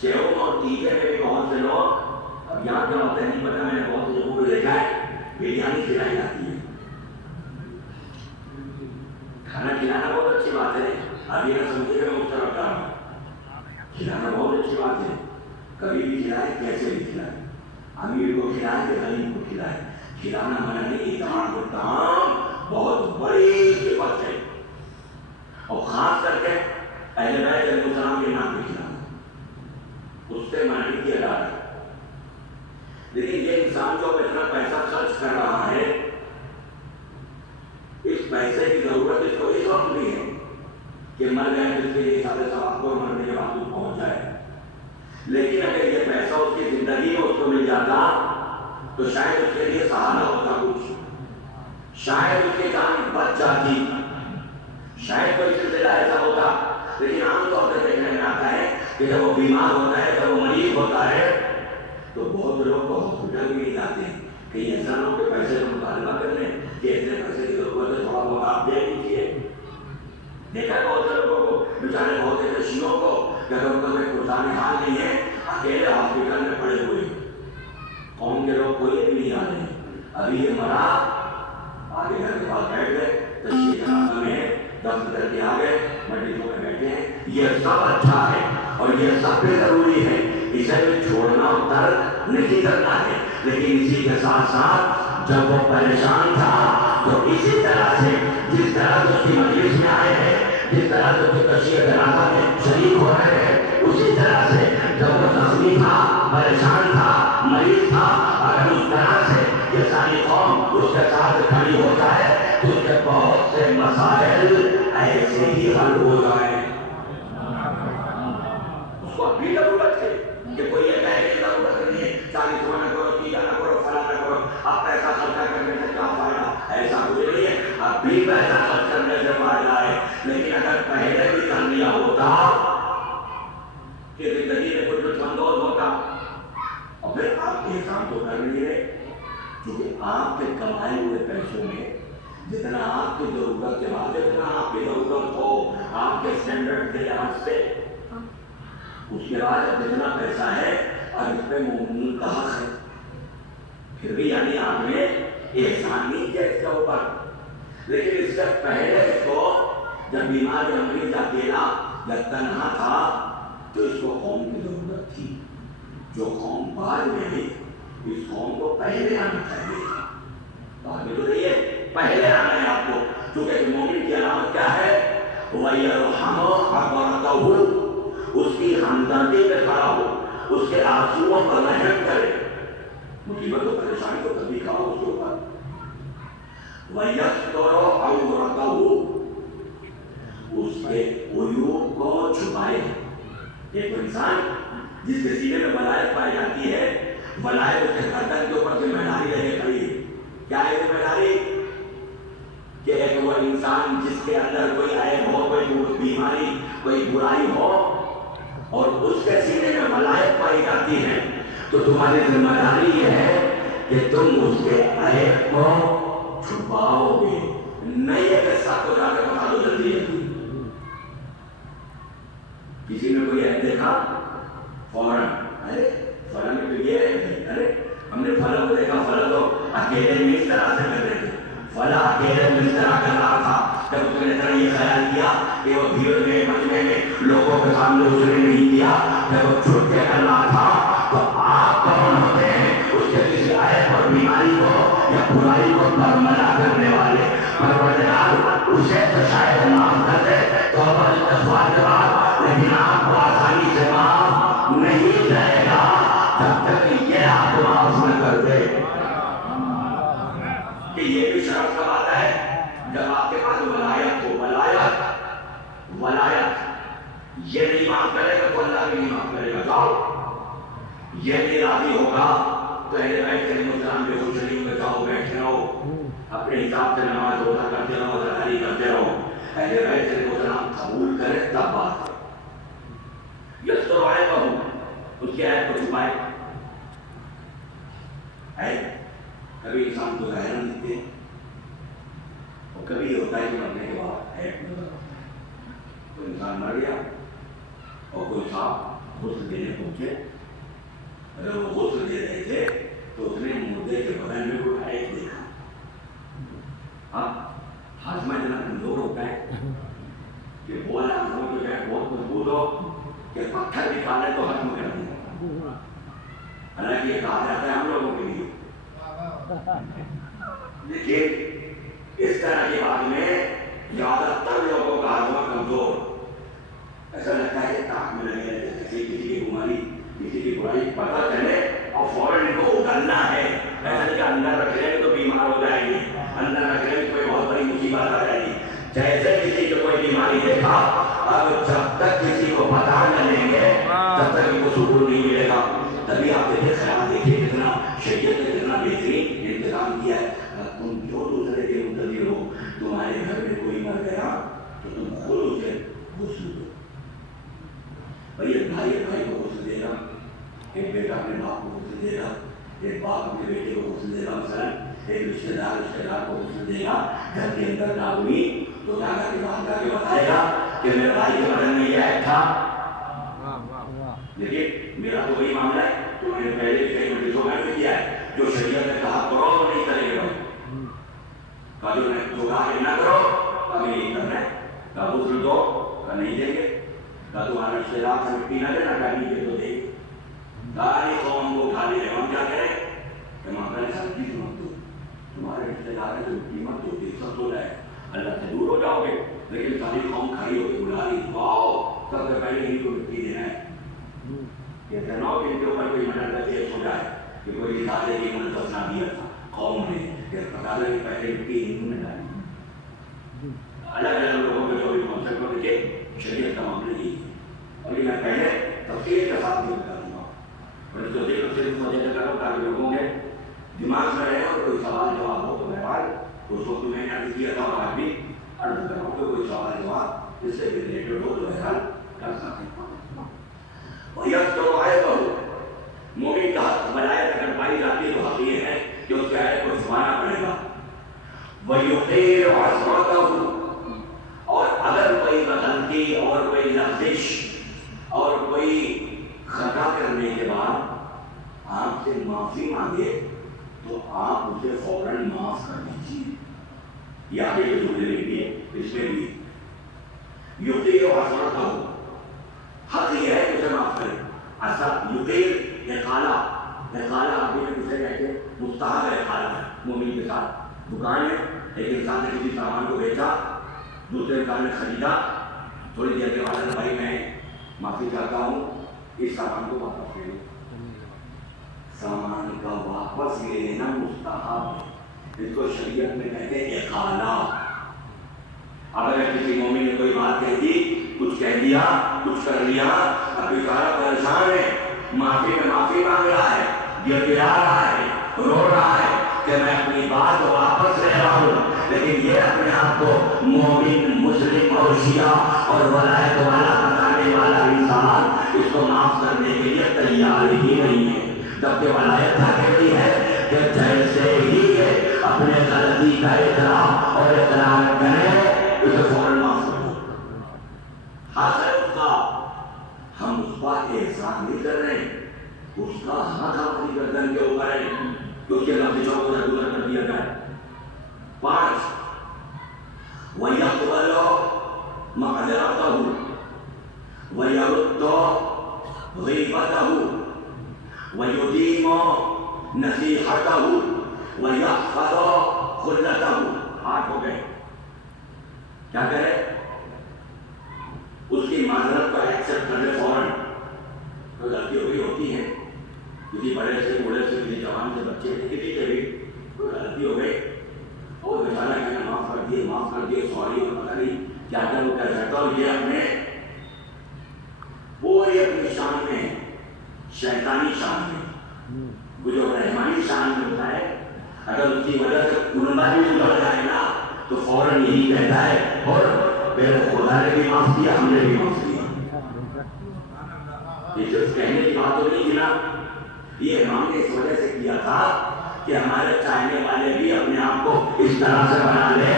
سیوم اور ٹیکے میں بھی بہت سے لوگ، اب یہاں کیا ہوتا ہے نہیں پتا، میں نے بہت سے لوگوں کو دیکھا ہے، بریانی کھلائی جاتی ہے، کھانا کھلانا بہت اچھی بات ہے، اب یہ نہ سمجھے کہ میں مشترک کر رہا ہوں، کھلانا بہت اچھی بات ہے، کبھی بھی کھلائے، کیسے بھی کھلائے، امیر کو کھلائے کہ غریب کو کھلائے، کھلانا منع نہیں، اطعام الطعام بہت بڑی صفت ہے، اور خاص کر کے اہل بیت علیہ السلام کے نام پہ کھلانا، اس سے منع نہیں کیا جا رہا۔ لیکن یہ انسان جو اتنا پیسہ خرچ کر رہا ہے، اس پیسے کی ضرورت اس کو اس وقت بھی ہے کہ مر گئے جس کے لیے سارے ثواب کو مرنے کے بعد پہنچ جائے، لیکن اگر یہ پیسہ اس کی زندگی میں اس کو مل جاتا تو شاید اس کے لیے سہارا ہوتا کچھ، شاید اس کی جان بچ جاتی، شاید کوئی سلسلہ ایسا ہوتا۔ لیکن عام طور پر دیکھنے میں آتا ہے کہ جب وہ بیمار ہوتا ہے، جب وہ مریض ٹھیک ہوتا ہے تو بہت لوگ تو ہاسپٹل میں جاتے ہیں کہ انسانوں کے پیسے کا مطالبہ کر لیں کہ اتنے پیسے کی ضرورت ہے تھوڑا بہت آپ دے دیجیے. دیکھا ہے بہت سے لوگوں کو بیچارے بہت سے شیعوں کو کہ اگر ان کا کوئی پرسان حال نہیں ہے اکیلے ہاسپٹل میں پڑے ہوئے قوم کے لوگ کوئی بھی نہیں آ رہے. ابھی یہ مرا آگے گھر کے پاس بیٹھ گئے تشریح جنازہ میں دفن کر کے آ گئے مٹیوں میں بیٹھے ہیں. یہ سب اچھا ہے اور یہ سب بھی ضروری ہے. اسے بھی چھوڑنا اور ترک نہیں کرنا ہے. لیکن اسی کے ساتھ ساتھ جب وہ پریشان تھا تو اسی طرح سے جس طرح سے اس کی مجلس میں آئے ہیں جس طرح سے اس کی تشریح جنازہ میں شریک ہو رہے ہیں اسی طرح سے جب وہ زخمی تھا پریشان تھا مریض تھا اگر اس طرح سے یہ ساری قوم اس کے ساتھ کھڑی ہو جائے تو اس کے بہت سے مسائل ایسے ہی حل ہو جائیں. اس کو بھی ضرورت ہے کہ کوئی یہ کہے کہ ضرورت نہیں ہے 40 نہ کرو 30 نہ کرو فلاں نہ کرو اب پیسہ خرچہ کرنے سے کیا فائدہ. ایسا کچھ نہیں ہے. اب بھی پیسہ خرچ کرنے سے فائدہ ہے لیکن اگر پہلے بھی کر لیا ہوتا کہ زندگی میں کچھ اندوز ہوتا اور پھر آپ کے حساب تو کر نہیں رہے کیونکہ آپ کے کمائے ہوئے پیسوں میں جتنا آپ کی ضرورت کے بعد جتنا آپ کی ضرورت ہو آپ کے اسٹینڈرڈ کے لحاظ سے اس کے بعد جتنا پیسہ ہے اور اس پہ مومن کا حق ہے. پھر بھی یعنی آپ نے احسان نہیں کیا اس کے اوپر. لیکن اس سے پہلے اس کو جب بیمار یا مریض اکیلا یا تنہا تھا تو اس کو قوم کی ضرورت تھی. جو قوم بعد میں بھی اس قوم کو پہلے آنا چاہیے. بعد میں تو نہیں ہے پہلے آنا ہے آپ کو کیونکہ مومن کی علامت کیا ہے وَيَرْحَمُ عَبَرَتَهُ اس کی ہمدردی میں کھڑا ہو اس کے آنسوؤں پر رحم کرے. مصیبت و پریشانی کو کبھی کھاؤ اس کے اوپر وَيَسْتُرُ عَوْرَتَهُ اس کے عیوب کو چھپائے. ایک انسان جس کے سینے میں ولایت پائی جاتی ہے ولایت اس کے گردن کے اوپر ذمہ داری لگے کھڑی ہے. کیا ہے ذمہ داری کہ ایک وہ انسان جس کے اندر کوئی عیب ہو کوئی بیماری کوئی برائی ہو اور اس کے سینے میں ولایت پائی جاتی ہے تو تمہاری ذمہ داری یہ ہے کہ تم اس کے عیب کو چھپاؤ گے. نہیں ہے کہ سب کو جا کے بتا دو جلدی جلدی. کسی نے کوئی عیب دیکھا فوراً ارے فلاں نے تو یہ ہے ارے ہم نے فلاں کو دیکھا فلاں تو اکیلے میں اس طرح سے کر رہے تھے فلاں اکیلے میں اس طرح کر رہا تھا. جب اس نے طرح یہ خیال کیا کہ وہ بھیڑ میں مجمع میں لوگوں کے سامنے اس نے نہیں کیا جب وہ چھوٹ کے کر رہا تھا تو آپ کون ہوتے ہیں اس کے کسی عیب اور بیماری کو یا برائی کو برملا کرنے والے. پروردگار اسے تو شاید معاف کر دے توبہ استغفار کے بعد لیکن آپ کو آسانی سے معاف نہیں کرے گا جب تک کہ یہ آپ کو معاف نہ کر دے. کہ یہ بھی شرط کا بات ہے جب آپ کے پاس ولایت ہو ولایت یہ نہیں معاف کرے گا تو اللہ بھی نہیں معاف کرے گا. جاؤ یہ نہیں راضی ہوگا تو اہل بیت علیہ السلام کے خوش نہیں ہوگا. جاؤ بیٹھے رہو اپنے حساب سے نماز روزہ کرتے رہو زکات کرتے رہو. اہل بیت علیہ السلام قبول کرے تب بات ہے. یہ تو رائے بہو اس کے عیب کو چھپائے. کبھی انسان کو ظاہر نہیں دیتے اور کبھی یہ ہوتا ہے کہ مرنے کے بعد عیب نظر آتا ہے. تو انسان مر گیا اور کوئی صاحب غسل دینے پہنچے. اگر وہ غسل دے رہے تھے تو اس نے مردے کے بدن میں کوئی عیب دیکھا. اب ہاضمہ اتنا کمزور ہوتا ہے کہ بولا جو ہے بہت مضبوط ہو کہ پتھر نکالے تو ہضم کر دیں. حالانکہ یہ کہا جاتا ہے ہم لوگوں کے لیے لیکن اس طرح کی بات میں زیادہ تر لوگوں کا ہضمہ کمزور. ایسا لگتا ہے کہ تاک میں لگے رہتے ہیں کسی کی بیماری کسی کی برائی پتہ چلے اور فوراً ان کو اگلنا ہے. ایسا نہیں کہ اندر رکھ لیں تو بیمار ہو جائے گی اندر رکھ لیں تو کوئی بہت بڑی مصیبت آ جائے گی. جیسے کسی کو کوئی بیماری دیکھا اب جب تک کسی کو پتہ نہ لیں گے تب تک ان کو سکون نہیں ملے گا. تبھی آپ دیکھیں خیال دیکھیے کتنا شریعت نے کتنا بہترین انتظام کیا ہے. تم جو دوسرے کے منتظر ہو تمہارے گھر میں کوئی مر گیا تو تم خود اسے غسل دو. بھائی بھائی کو غسل دے گا باپ کو غسل دے گا، ایک باپ اپنے بیٹے کو غسل دے گا، مثلا ایک رشتے دار کو غسل دے گا، گھر کے اندر آدمی تو جا کر کے باہر جا کے بتائے گا کہ میرے بھائی کے بدن میں یہ عیب تھا، لیکن میرا تو وہی معاملہ ہے تو میں نے پہلے بھی کئی مریضوں میں کیا ہے، جو شریعت نے کہا کرو تو نہیں کرے گا، کہا جو کہا کہ نہ کرو کبھی نہیں کرنا ہے، کہا غسل دو کہا نہیں دیں گے، کہا تمہارا رشتے دار سے مٹی نہ دینا کہا نہیں دے تو دے گے، ساری قوم کو اٹھا لے ہم کیا کریں کہ ہمارے ساتھ چیز مت دو، تمہارے رشتے دار ہیں تو مٹی مت دو، سب تو رہے اللہ سے دور ہو جاؤ گے، لیکن ساری قوم کھڑی ہو کے بلا رہی آؤ سب سے پہلے ان کو مٹی دینا ہے، کہتے ہیں نا کہ ان کے اوپر کوئی مٹر کا کیس ہو جائے کہ کوئی دکھا دے کہ انہوں نے دفنا دیا تھا قوم نے، کہ پتا لگے پہلے مٹی ہندو نے ڈالی، الگ الگ لوگوں کے جو بھی کانسیپٹ ہو کے شریعت کا معاملہ نہیں ہے، اور یہ میں پہلے تفصیل کے ساتھ یہ بتا دوں گا، اور اس کو صرف مجھے کر رہا ہوں تاکہ لوگوں کے دماغ میں رہے اور کوئی سوال جواب ہو تو بہرحال اس وقت میں نے عرض کیا تھا اور آج بھی عرض کر رہا ہوں کہ کوئی سوال جواب اس سے ریلیٹڈ ہو تو بہرحال کر سکتے ہیں۔ اور یس تو آئے تو مومن کا ولایت اگر پائی جاتی ہے تو حق یہ ہے کہ اس کے آیت کو چھپانا پڑے گا، وَيُقِيرُ عَصْرَتَهُ، اور اگر کوئی غلطی اور کوئی لفظش اور کوئی خطا کرنے کے بعد آپ سے معافی مانگے تو آپ اسے فوراً معاف کر دیجیے، یا کہ جو جملے بھی ہے اس میں بھی یقیر عصرتہ، حق یہ ہے کہ اسے معاف کرے، اصل یقیر اقالہ آپ نے اسے کہتے ہیں مستحب ہے اقالہ مومن کے ساتھ، دکان ہے ایک انسان نے کسی سامان کو بیچا دوسرے انسان نے خریدا، تھوڑی دیر کے بعد بھائی میں معافی چاہتا ہوں اس سامان کو واپس لے لو، سامان کا واپس لے لینا مستحب ہے، اس کو شریعت میں کہتے ہیں اقالہ۔ اب اگر کسی مومن نے کوئی بات کہہ دی، کچھ کہہ دیا، کچھ کر لیا، اب بیچارہ پریشان ہے، معافی میں معافی مانگ رہا ہے، گڑگڑا رہا ہے، رو رہا ہے کہ میں اپنی بات واپس لے رہا ہوں، لیکن یہ اپنے آپ کو مومن، مسلم اور شیعہ اور ولایت والا بتانے والا انسان اس کو معاف کرنے کے لیے تیار ہی نہیں ہے، جبکہ ولایت کہتی ہے کہ جیسے ہی اپنے غلطی کا اعتراف اور اقرار کرے اسے فوراً معاف کر دو، حق ہے اس کا، ہم اس کا احسان نہیں کر رہے ہیں، اس کا حق ہماری گردن کے اوپر ہے کہ اس کے لفظوں کو درگزر کر دیا جائے۔ 5 وَيَقْبَلُ مَعْذِرَتَهُ وَيَرُدُّ غِيبَتَهُ وَيُدِيمُ نَصِيحَتَهُ وَيَحْفَظُ خُلَّتَهُ۔ 8 ہو گئے، کیا کرے؟ اس کی معذرت کو ایکسپٹ کر لے فوراً، کوئی غلطی ہوتی ہے کسی بڑے سے بوڑھے سے کسی جوان سے بچے سے کسی سے بھی کوئی غلطی ہو گئی اور بیچارہ کہ نے معاف کر دیے سوری اور پتہ نہیں کیا کیا وہ کر سکتا، اور یہ اپنے پوری اپنی شان میں شیطانی شان میں وہ جو رحمانی شان میں ہوتا ہے، اگر اس کی وجہ سے کنبہ بھی سدھر جائے نا تو فوراً یہی کہتا ہے اور میرے خدا نے بھی معاف کیا، ہم نے بھی معاف کیا۔ یہ صرف کہنے کی بات تو نہیں تھی نا، یہ امام نے اس وجہ سے کیا تھا کہ ہمارے چاہنے والے بھی اپنے آپ کو اس طرح سے بنا لے،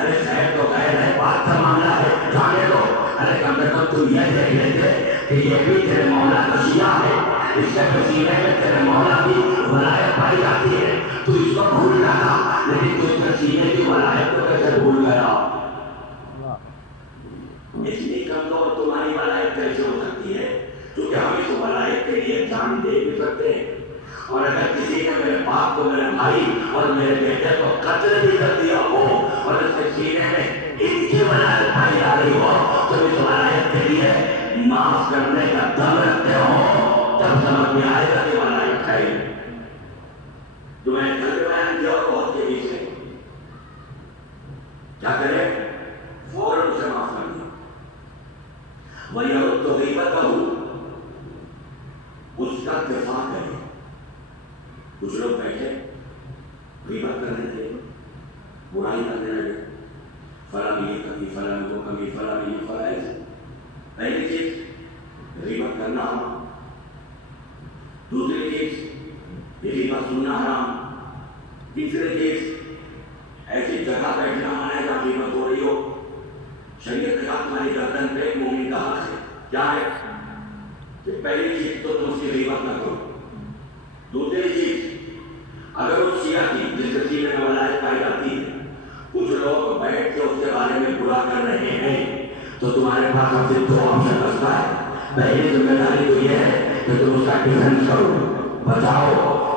ارے خیر تو غیر ہے، بات کا معاملہ ہے، جانے دو، ارے کم سے کم تم یہ دیکھ لیتے کہ یہ بھی تیرے مولا کا شیعہ ہے، اس کے پسینے میں تیرے مولا کی ولایت پائی جاتی ہے، تو اس کو بھول نہ تھا، لیکن تو اس پسینے کی ولایت کو کیسے بھول گیا؟ اتنی کمزور تمہاری ولایت کیسے ہو سکتی ہے؟ کیونکہ ہم اس ولایت کے لیے جان دے بھی سکتے ہیں، اور اگر کسی نے میرے باپ کو، میرے بھائی اور میرے بیٹے کو قتل بھی کر دیا ہو اور اس کے سینے میں ان کی ولایت پائی جا رہی ہو تو اس ولایت کے لیے معاف کرنے کا دم رکھتے ہو، تب سمجھ میں آئے گا کہ ولایت ہے۔ تو میں کل بیان کیا اور بہت تیزی سے کیا کرے؟ فوراً اسے معاف کر دیا۔ وَيَرُدُّ غِيبَتَهُ، اس کا دفاع کرے۔ کچھ لوگ بیٹھے غیبت کرنے لگے، برائی کرنے لگے، فلاں یہ کمی، فلاں وہ کمی، فلاں یہ فلاں ایسے، پہلی چیز غیبت کرنا، دوسری چیز میری بات سننا حرام. تیسری چیز ایسی جگہ بیٹھنا منع ہے جہاں غیبت ہو رہی ہو. شریعت نے کہا تمہاری گردن پہ مومن کا حق ہے. کیا ہے کہ پہلی چیز تو تم اس کی غیبت نہ کرو. دوسری چیز اگر اس شیعہ کی جس کے سینے میں ولایت پائی جاتی ہے کچھ لوگ بیٹھ کے اس کے بارے میں برا کر رہے ہیں تو تمہارے پاس اب صرف 2 آپشن بچتا ہے. پہلی ذمہ داری تو یہ ہے کہ تم اس کا ڈیفینس کرو, بچاؤ.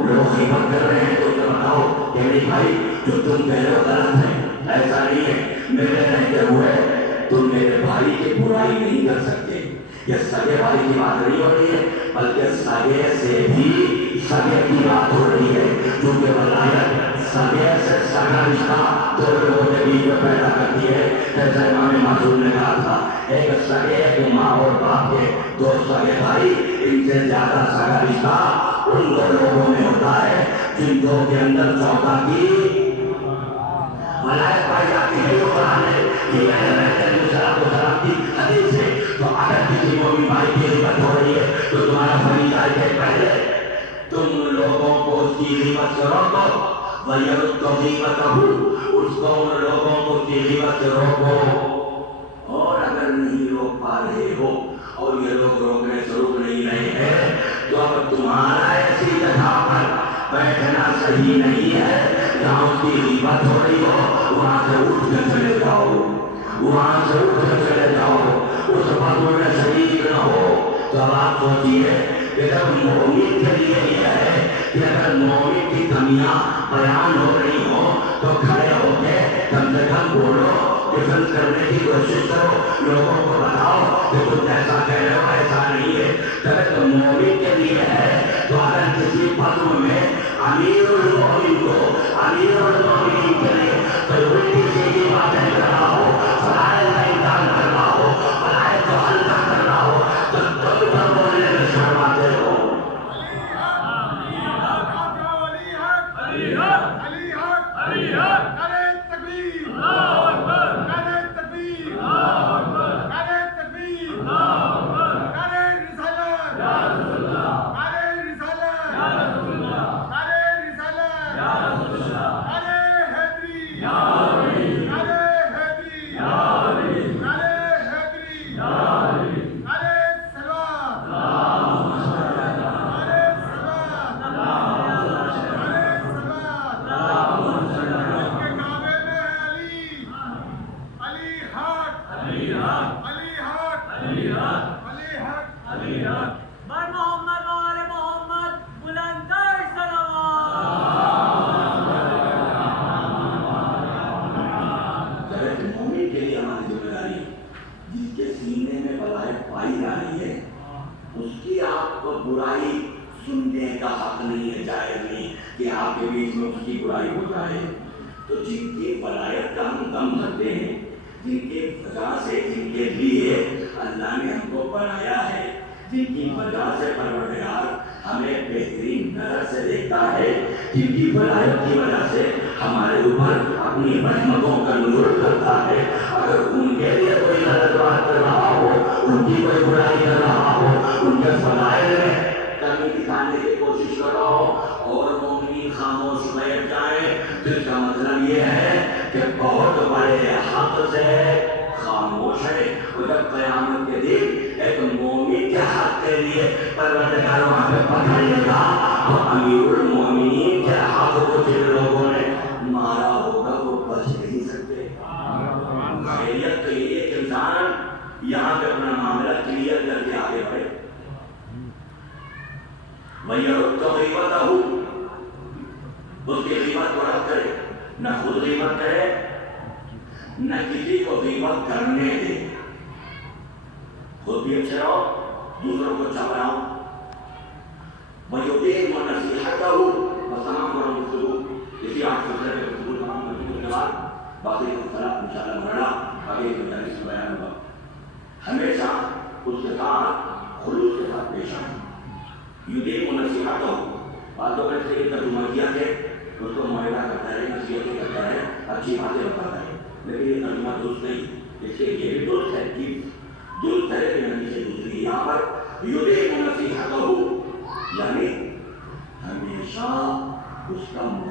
لوگ غیبت کر رہے ہیں تو اسے بتاؤ کہ نہیں بھائی جو تم کہہ رہے ہو غلط ہے, ایسا نہیں ہے. میرے رہتے ہوئے تم میرے بھائی کی برائی نہیں کر سکتے. یہ سگے بھائی کی بات نہیں ہو رہی ہے بلکہ سگے سے بھی سگے کی بات ہو رہی ہے, کیونکہ ولایت سگے سے سگا رشتہ 2 لوگوں کے بیچ میں پیدا کرتی ہے. جیسے امام معصوم نے کہا تھا ایک سگے ایک ماں اور باپ کے 2 سگے بھائی, ان سے زیادہ سگا رشتہ ان 2 لوگوں میں ہوتا ہے جن 2 کے اندر 14 کی ولایت پائی جاتی ہے. جو قرآن ہے یہ سلام کی حدیث ہے. تو اگر کسی مومن بھائی کی غیبت ہو رہی ہے تو تمہارا فریضہ ہے کہ پہلے تم لوگوں کو اس کی غیبت سے روکو. وَيَرُدُّ غِيبَتَهُ, اس کو ان لوگوں کو اس کی غیبت سے روکو. اور اگر نہیں روک پا رہے ہو اور یہ لوگ روکنے سے رک نہیں رہے ہیں تو اب تمہارا ایسی جگہ پر بیٹھنا صحیح نہیں ہے جہاں اس کی غیبت ہو رہی ہو. وہاں سے اٹھ کے چلے جاؤ, وہاں سے اٹھ کے چلے جاؤ. اس باتوں میں شریک نہ ہو. تو اب آپ سوچیے کہ جب مومن کے لیے یہ ہے کہ اگر مومن کی کمیاں بیان ہو رہی ہو تو کھڑے ہو کے کم سے کم بولو, ڈیفینس کرنے کی کوشش کرو, لوگوں کو بتاؤ کہ تم ایسا کہہ رہے ہو, ایسا نہیں ہے. جب مومن کے لیے ہے تو اگر کسی پدم میں امیر المومن کو امیر المومنین کے لیے کوئی الٹی سیدھی باتیں کر رہا ہو, فرائض کا انکار کر رہا ہو, فرائض کو ہلکا کر رہا ہو تو تم تو بولنے میں شرماتے ہو. جن کی ولایت کی وجہ سے ہمارے اوپر اپنی رحمتوں کا نزول کرتا ہے. اگر ان کے لیے کوئی غلط بات کر رہا ہو, ان کی کوئی برائی کر رہا ہو, ان کے فضائل میں کمی دکھانے کی کوشش کرو اور مومنین خاموش بیٹھ جائیں تو اس کا مطلب یہ ہے کہ بہت بڑے حق سے خاموش ہے. اور جب قیامت کے دن ایک مومن کے حق کے لیے پروردگار وہاں پہ پکڑ لے گا تو امیر المومنین کے حق کو جن لوگوں نے مارا ہوگا وہ بچ نہیں سکتے. خیریت تو یہ ایک انسان یہاں پہ اپنا معاملہ کلیئر کر کے آگے بڑھے. وَيَرُدُّ غِيبَتَهُ, اس کی غیبت کو رد کرے, نہ خود غیبت کرے نہ کسی کو غیبت کرنے دے. خود بھی اچھے رہو, دوسروں کو اچھا بناؤ. وَيُقِيمُ نَصِيحَتَهُ, بس تمام کرو گفتگو اسی 8 فصلے کے گفتگو تمام کرنے کے بعد باقی خلاف انشاءاللہ مرنا آگے مجالس میں بیان ہوگا. ہمیشہ اس کے ساتھ خلوص کے ساتھ پیش آؤ. یُقِيمُ نَصِيحَتَهُ, باتوں کا صحیح ترجمہ کیا کہ اس کو معاہدہ کرتا ہے, نصیحتیں کرتا ہے, اچھی باتیں بتاتا ہے, لیکن یہ ترجمہ درست نہیں. اس کے یہ بھی درست ہے کہ درست ہے کہ نہیں سے دوسری. یہاں پر یُقِيمُ نَصِيحَتَهُ یعنی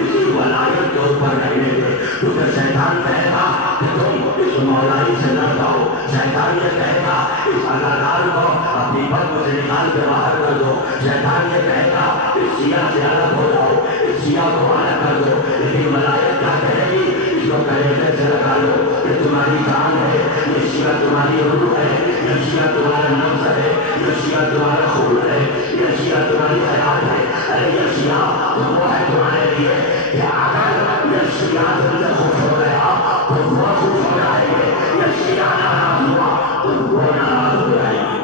اسی ولایت کے اوپر رہنے دے. کیونکہ شیطان کہے گا کہ تم اس مولائی سے نہ جاؤ، شیطان یہ کہے گا اس اداکار کو اپنی پدم سے نکال کے باہر کر دو، شیطان یہ کہے گا اس سیاہ سے الگ ہو جاؤ، اس سیاہ کو الگ کر دو. لیکن ولایت کیا کہے گی؟ اس کو کلیجے سے لگا لو، یہ تمہاری جان ہے، یہ سیاہ تمہاری روح ہے، یہ سیاہ تمہارا نفس ہے، یہ سیاہ تمہارا خون ہے، یہ سیاہ تمہاری حیات ہے. ارے یہ سیاہ تو وہ ہے تمہارے لیے کہ اگر یہ سیاہ تم سے خوش ہو گیا تو وہ خوش ہو جائے گے، یہ سیاہ ناراض ہوا تو وہ ناراض ہو جائے گے.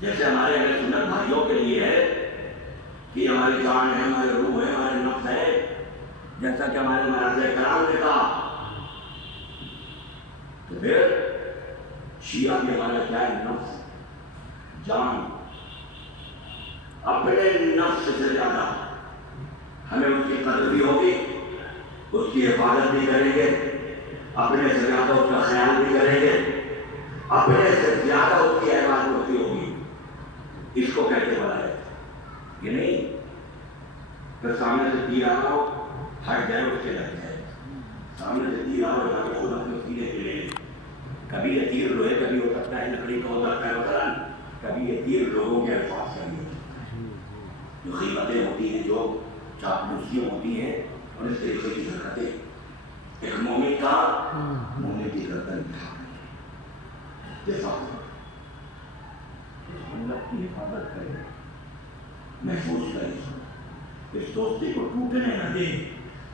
جیسے ہمارے اہل سنت بھائیوں کے لیے ہے کہ ہماری جان ہے، ہمارے روح ہے، ہمارے نفس ہے، جیسا کہ ہمارے مہاراج کرام نے کہا، تو پھر شیعہ بھی ہمارا کیا ہے؟ نفس، جان. اپنے نفس سے زیادہ ہمیں اس کی قدر بھی ہوگی، اس کی حفاظت بھی کریں گے، اپنے سے زیادہ اس کا خیال بھی کریں گے، اپنے سے زیادہ اس کی عبادت بھی ہوگی. اس کو کہتے ولایت. یہ نہیں پھر سامنے سے تیر آ رہا ہو، ہٹ جائے، اس کے لگ جائے. سامنے سے تیر آ رہا ہو، خود اپنے سینے کے لے. کبھی یہ تیر لوہے کا بھی ہو سکتا ہے، لکڑی کا ہو سکتا ہے مثلاً، کبھی یہ تیر لوگوں کے الفاظ کا بھی ہو سکتا ہے. جو قیمتیں ہوتی ہیں، جو چاپلوسیاں ہوتی ہیں، اور اس طریقے کی حرکتیں ایک مومن کا مومن کی گردن دفاع سنت کی حفاظت کرے، محفوظ کرے، اس دوستی کو ٹوٹنے نہ دے.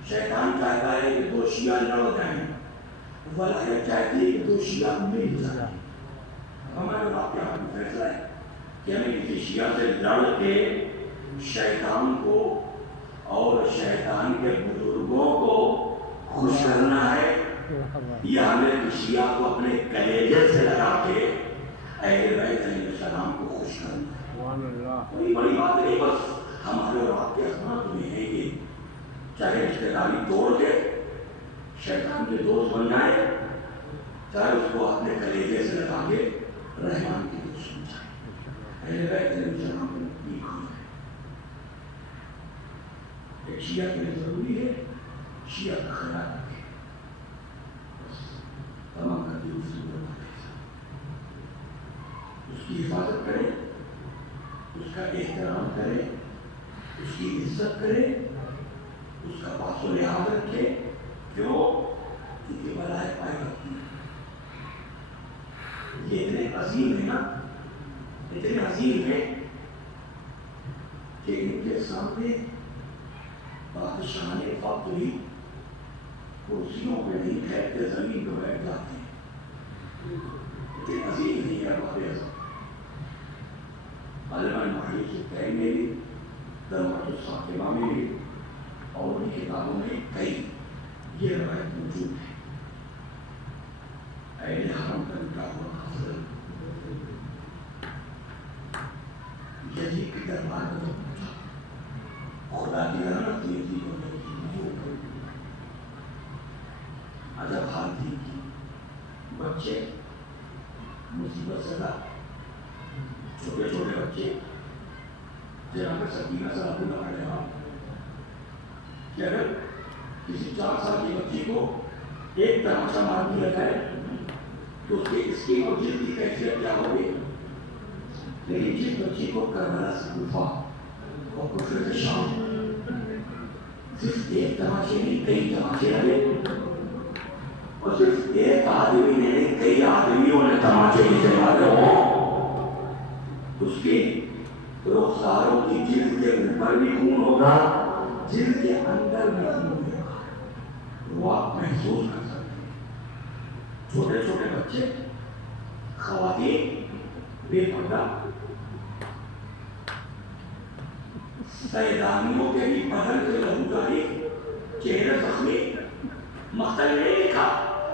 شیطان چاہتا ہے کہ دو شیعہ لڑ جائیں، ولایت چاہتی ہے کہ دو شیعہ مل جائیں. ہمارے آپ کے ہاتھ میں فیصلہ ہے کہ ہمیں کسی شیعہ سے لڑ کے شیطان کو اور شیطان کے بزرگوں کو خوش کرنا ہے، یا ہمیں شیعہ کو اپنے کلیجے سے لگا کے اہل بیت علیہ السلام کو خوش کرنا ہے. کوئی بڑی بات نہیں، بس ہمارے اور آپ کے اخلاق میں ہے کہ چاہے رشتے داری توڑ کے شیطان کے دوست بن جائے، چاہے اس کو اپنے کلیجے سے لگا کے رحمان کی دوست بن جائے. اہل بیت علیہ السلام کو نہیں کھانا ہے. ایک شیعہ کے لیے ضروری ہے شیعہ کا خیال رکھے، تمام کا دل سے اس کی حفاظت کرے، اس کا احترام کرے، اس کی عزت کرے، اس کا پاس و لحاظ رکھے. کیوں؟ کیونکہ ولایت پائی رکھتی ہے. یہ اتنے عظیم ہے نا، اتنے عظیم ہے کہ ان کے سامنے بادشاہان وقت بھی کرسیوں پہ نہیں کھیلتے، زمین پہ بیٹھ جاتے ہیں. اتنے عظیم نہیں ہے ہمارے اعظم. علامہ محی سے کہیں بھی، درمت الصاطمہ میں بھی، اور ان کتابوں میں کئی یہ روایت موجود ہے. اہل حرم کا لٹا ہوا حاصل یزید کے دربار میں پہنچا، خدا کی رحمت یزید کو عجب حال تھی. بچے مصیبت زدہ، چھوٹے چھوٹے بچے، جناب سکینہ صاحب اللہ علیہ کہ اگر کسی 4 سال کی بچی کو ایک تماشا مار دیا جائے تو اس کے اسکین اور جلد کی کیفیت کیا ہوگی. لیکن جس بچی کو کربلا سے کوفہ اور کوفہ سے شام صرف ایک تماشے نہیں کئی تماشے لگے، اور صرف ایک آدمی نے نہیں کئی آدمیوں نے تماشے سے مارے ہوں، اس کی رخساروں کی جلد کے اوپر بھی خون ہوگا، جلد کے اندر بھی خون ہوگا. وہ آپ محسوس کر سکتے ہیں. چھوٹے چھوٹے بچے، خواتین بے پردہ، سیدانیوں کے بھی بدن سے لہو جاری، چہرے زخمی. مقتل نے نہیں لکھا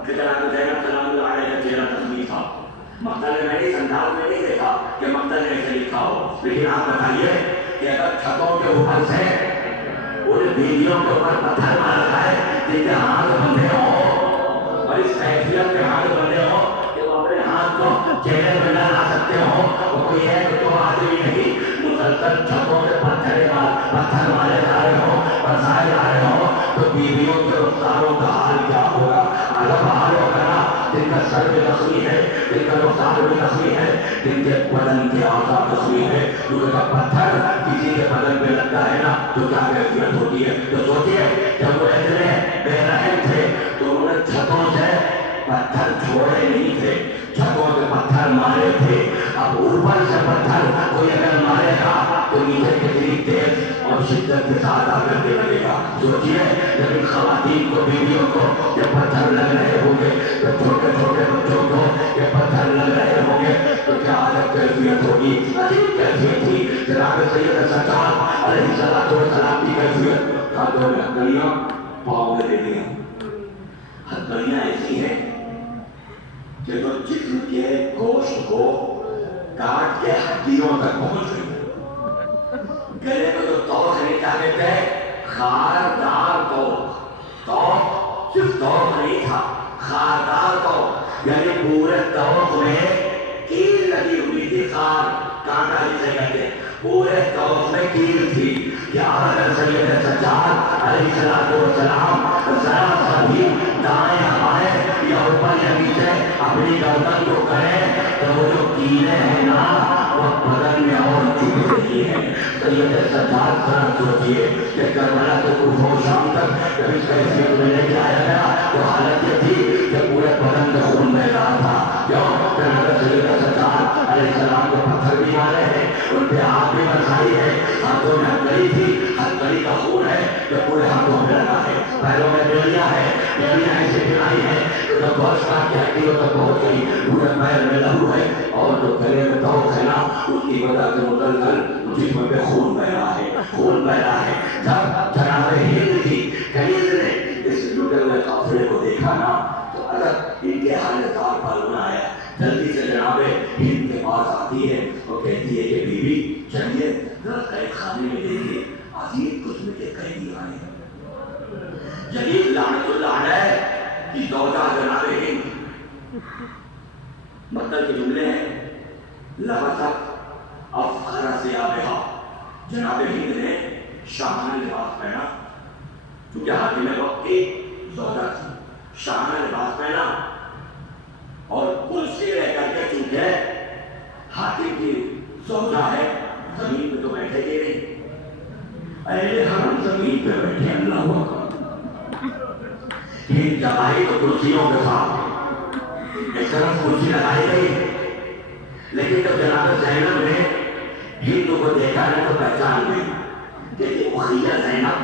کہ جناب زینب سلام اللہ علیہ کا چہرہ زخمی تھا. مقتل نے میں نے انداز میں نہیں دیکھا کہ مقتل نے ایسے لکھا ہو. لیکن آپ بتائیے کہ اگر چھتوں کے اوپر سے ان بیویوں کے اوپر پتھر مارا جائے جن کے ہاتھ بندھے ہوں اور اس کیفیت میں ہاتھ بندھے ہوں کہ وہ اپنے ہاتھ کو چہرے میں نہ لا سکتے ہوں، تو کوئی ہے کہ تو آدمی نہیں مسلسل چھتوں سے پتھر مارے جا رہے ہو، برسائے جا رہے ہو، تو بیویوں کے رخساروں کا حال کیا ہوگا؟ الگ حال ہوگا نا، جن کا سر بھی زخمی ہے، جن کا رخسار بھی زخمی ہے، جن کے بدن کے اعضاء زخمی ہے، کیونکہ جب پتھر کسی کے بدن پہ لگتا ہے نا تو کیا کیفیت ہوتی ہے؟ تو سوچیے جب وہ اتنے بے رحم تھے تو انہوں نے چھتوں سے پتھر چھوڑے نہیں تھے، چھتوں سے پتھر مارے تھے۔ اب اوپر سے پتھر کوئی اگر مارے گا تو نیچے کتنی تیز اور شدت کے ساتھ آ کر کے لگے گا۔ سوچیے جب ان خواتین کو، بیویوں کو یہ پتھر لگ رہے ہوں گے، تو چھوٹے چھوٹے بچوں کو یہ پتھر لگ رہے ہوں گے تو کیا عجب کیفیت ہوگی؟ عجیب کیفیت تھی جناب سید سجاد علیہ الصلوۃ والسلام کی کیفیت۔ ہاتھوں میں ہتھیلیاں، پاؤں میں ریڑھیاں۔ ہتھیلیاں ایسی ہیں کہ جو جسم کے گوشت کو کاٹ کے ہڈیوں تک پہنچ گئی۔ گلے میں جو توق ہے کیا کہتے ہیں؟ خاردار توق۔ توق صرف توق نہیں تھا، خاردار توق، یعنی پورے توق میں کیل لگی ہوئی تھی۔ خار کانٹا جسے کہتے ہیں، پورے توق میں کیل تھی۔ کیا اگر سید سجاد علیہ السلام ذرا سا بھی دائیں بائیں یا اوپر یا نیچے اپنی گردن کو کریں تو وہ جو کیلیں ہیں نا وہ بدن میں اور چبھ رہی ہیں۔ سید سجاد ذرا سوچیے کہ کربلا سے کوفہ و شام تک جب اس کیفیت میں لے کے آیا گیا تو حالت یہ تھی کہ پورے بدن میں خون بہہ رہا تھا۔ کیوں؟ کہ سید سجاد علیہ السلام کو پتھر بھی مارے ہیں، ان پہ آگ بھی برسائی ہے، ہاتھوں میں ہتھیلی تھی، ہتھیلی کا خون ہے جو پورے ہاتھوں میں لگا ہے، پیروں میں بیڑیاں ہیں، بیڑیاں ایسی بنائی ہیں کہ جب گوشت کاٹ کے ہڈیوں تک پہنچ گئی، پورے پیر میں لہو ہے، اور جو گلے میں توق ہے نا اس کی وجہ سے مسلسل جسم پہ خون بہ رہا ہے، خون بہ رہا ہے۔ جب جناب ہند کی کنیز نے اس لٹے ہوئے قافلے کو دیکھا نا تو اگر ان کے حالتار پر ہونا آیا، جلدی سے جناب ہند کے پاس آتی ہے اور کہتی ہے کہ بی بی چلیے ذرا قید خانے میں دیکھیے، عجیب قسم کے قیدی آئے ہیں۔ جلیل لعنت اللہ علیہ کی زوجہ جناب ہند، مطلب کے جملے ہیں لبست افخر ثیابہا، جناب ہند نے شاہانہ لباس پہنا، کیونکہ حاکم وقت کی زوجہ تھی، شاہانہ لباس پہنا اور کرسی لے کر کے، چونکہ حاکم کی زوجہ ہے زمین پہ تو بیٹھے گی نہیں، اہل حرم زمین پہ بیٹھے، اللہ اکبر۔ ہند جب آئی تو کرسیوں کے ساتھ ایک طرف کرسی لگائی گئی، لیکن جب جناب زینب نے ہند کو دیکھا نہ تو پہچان گئی، کہتی اخیہ زینب،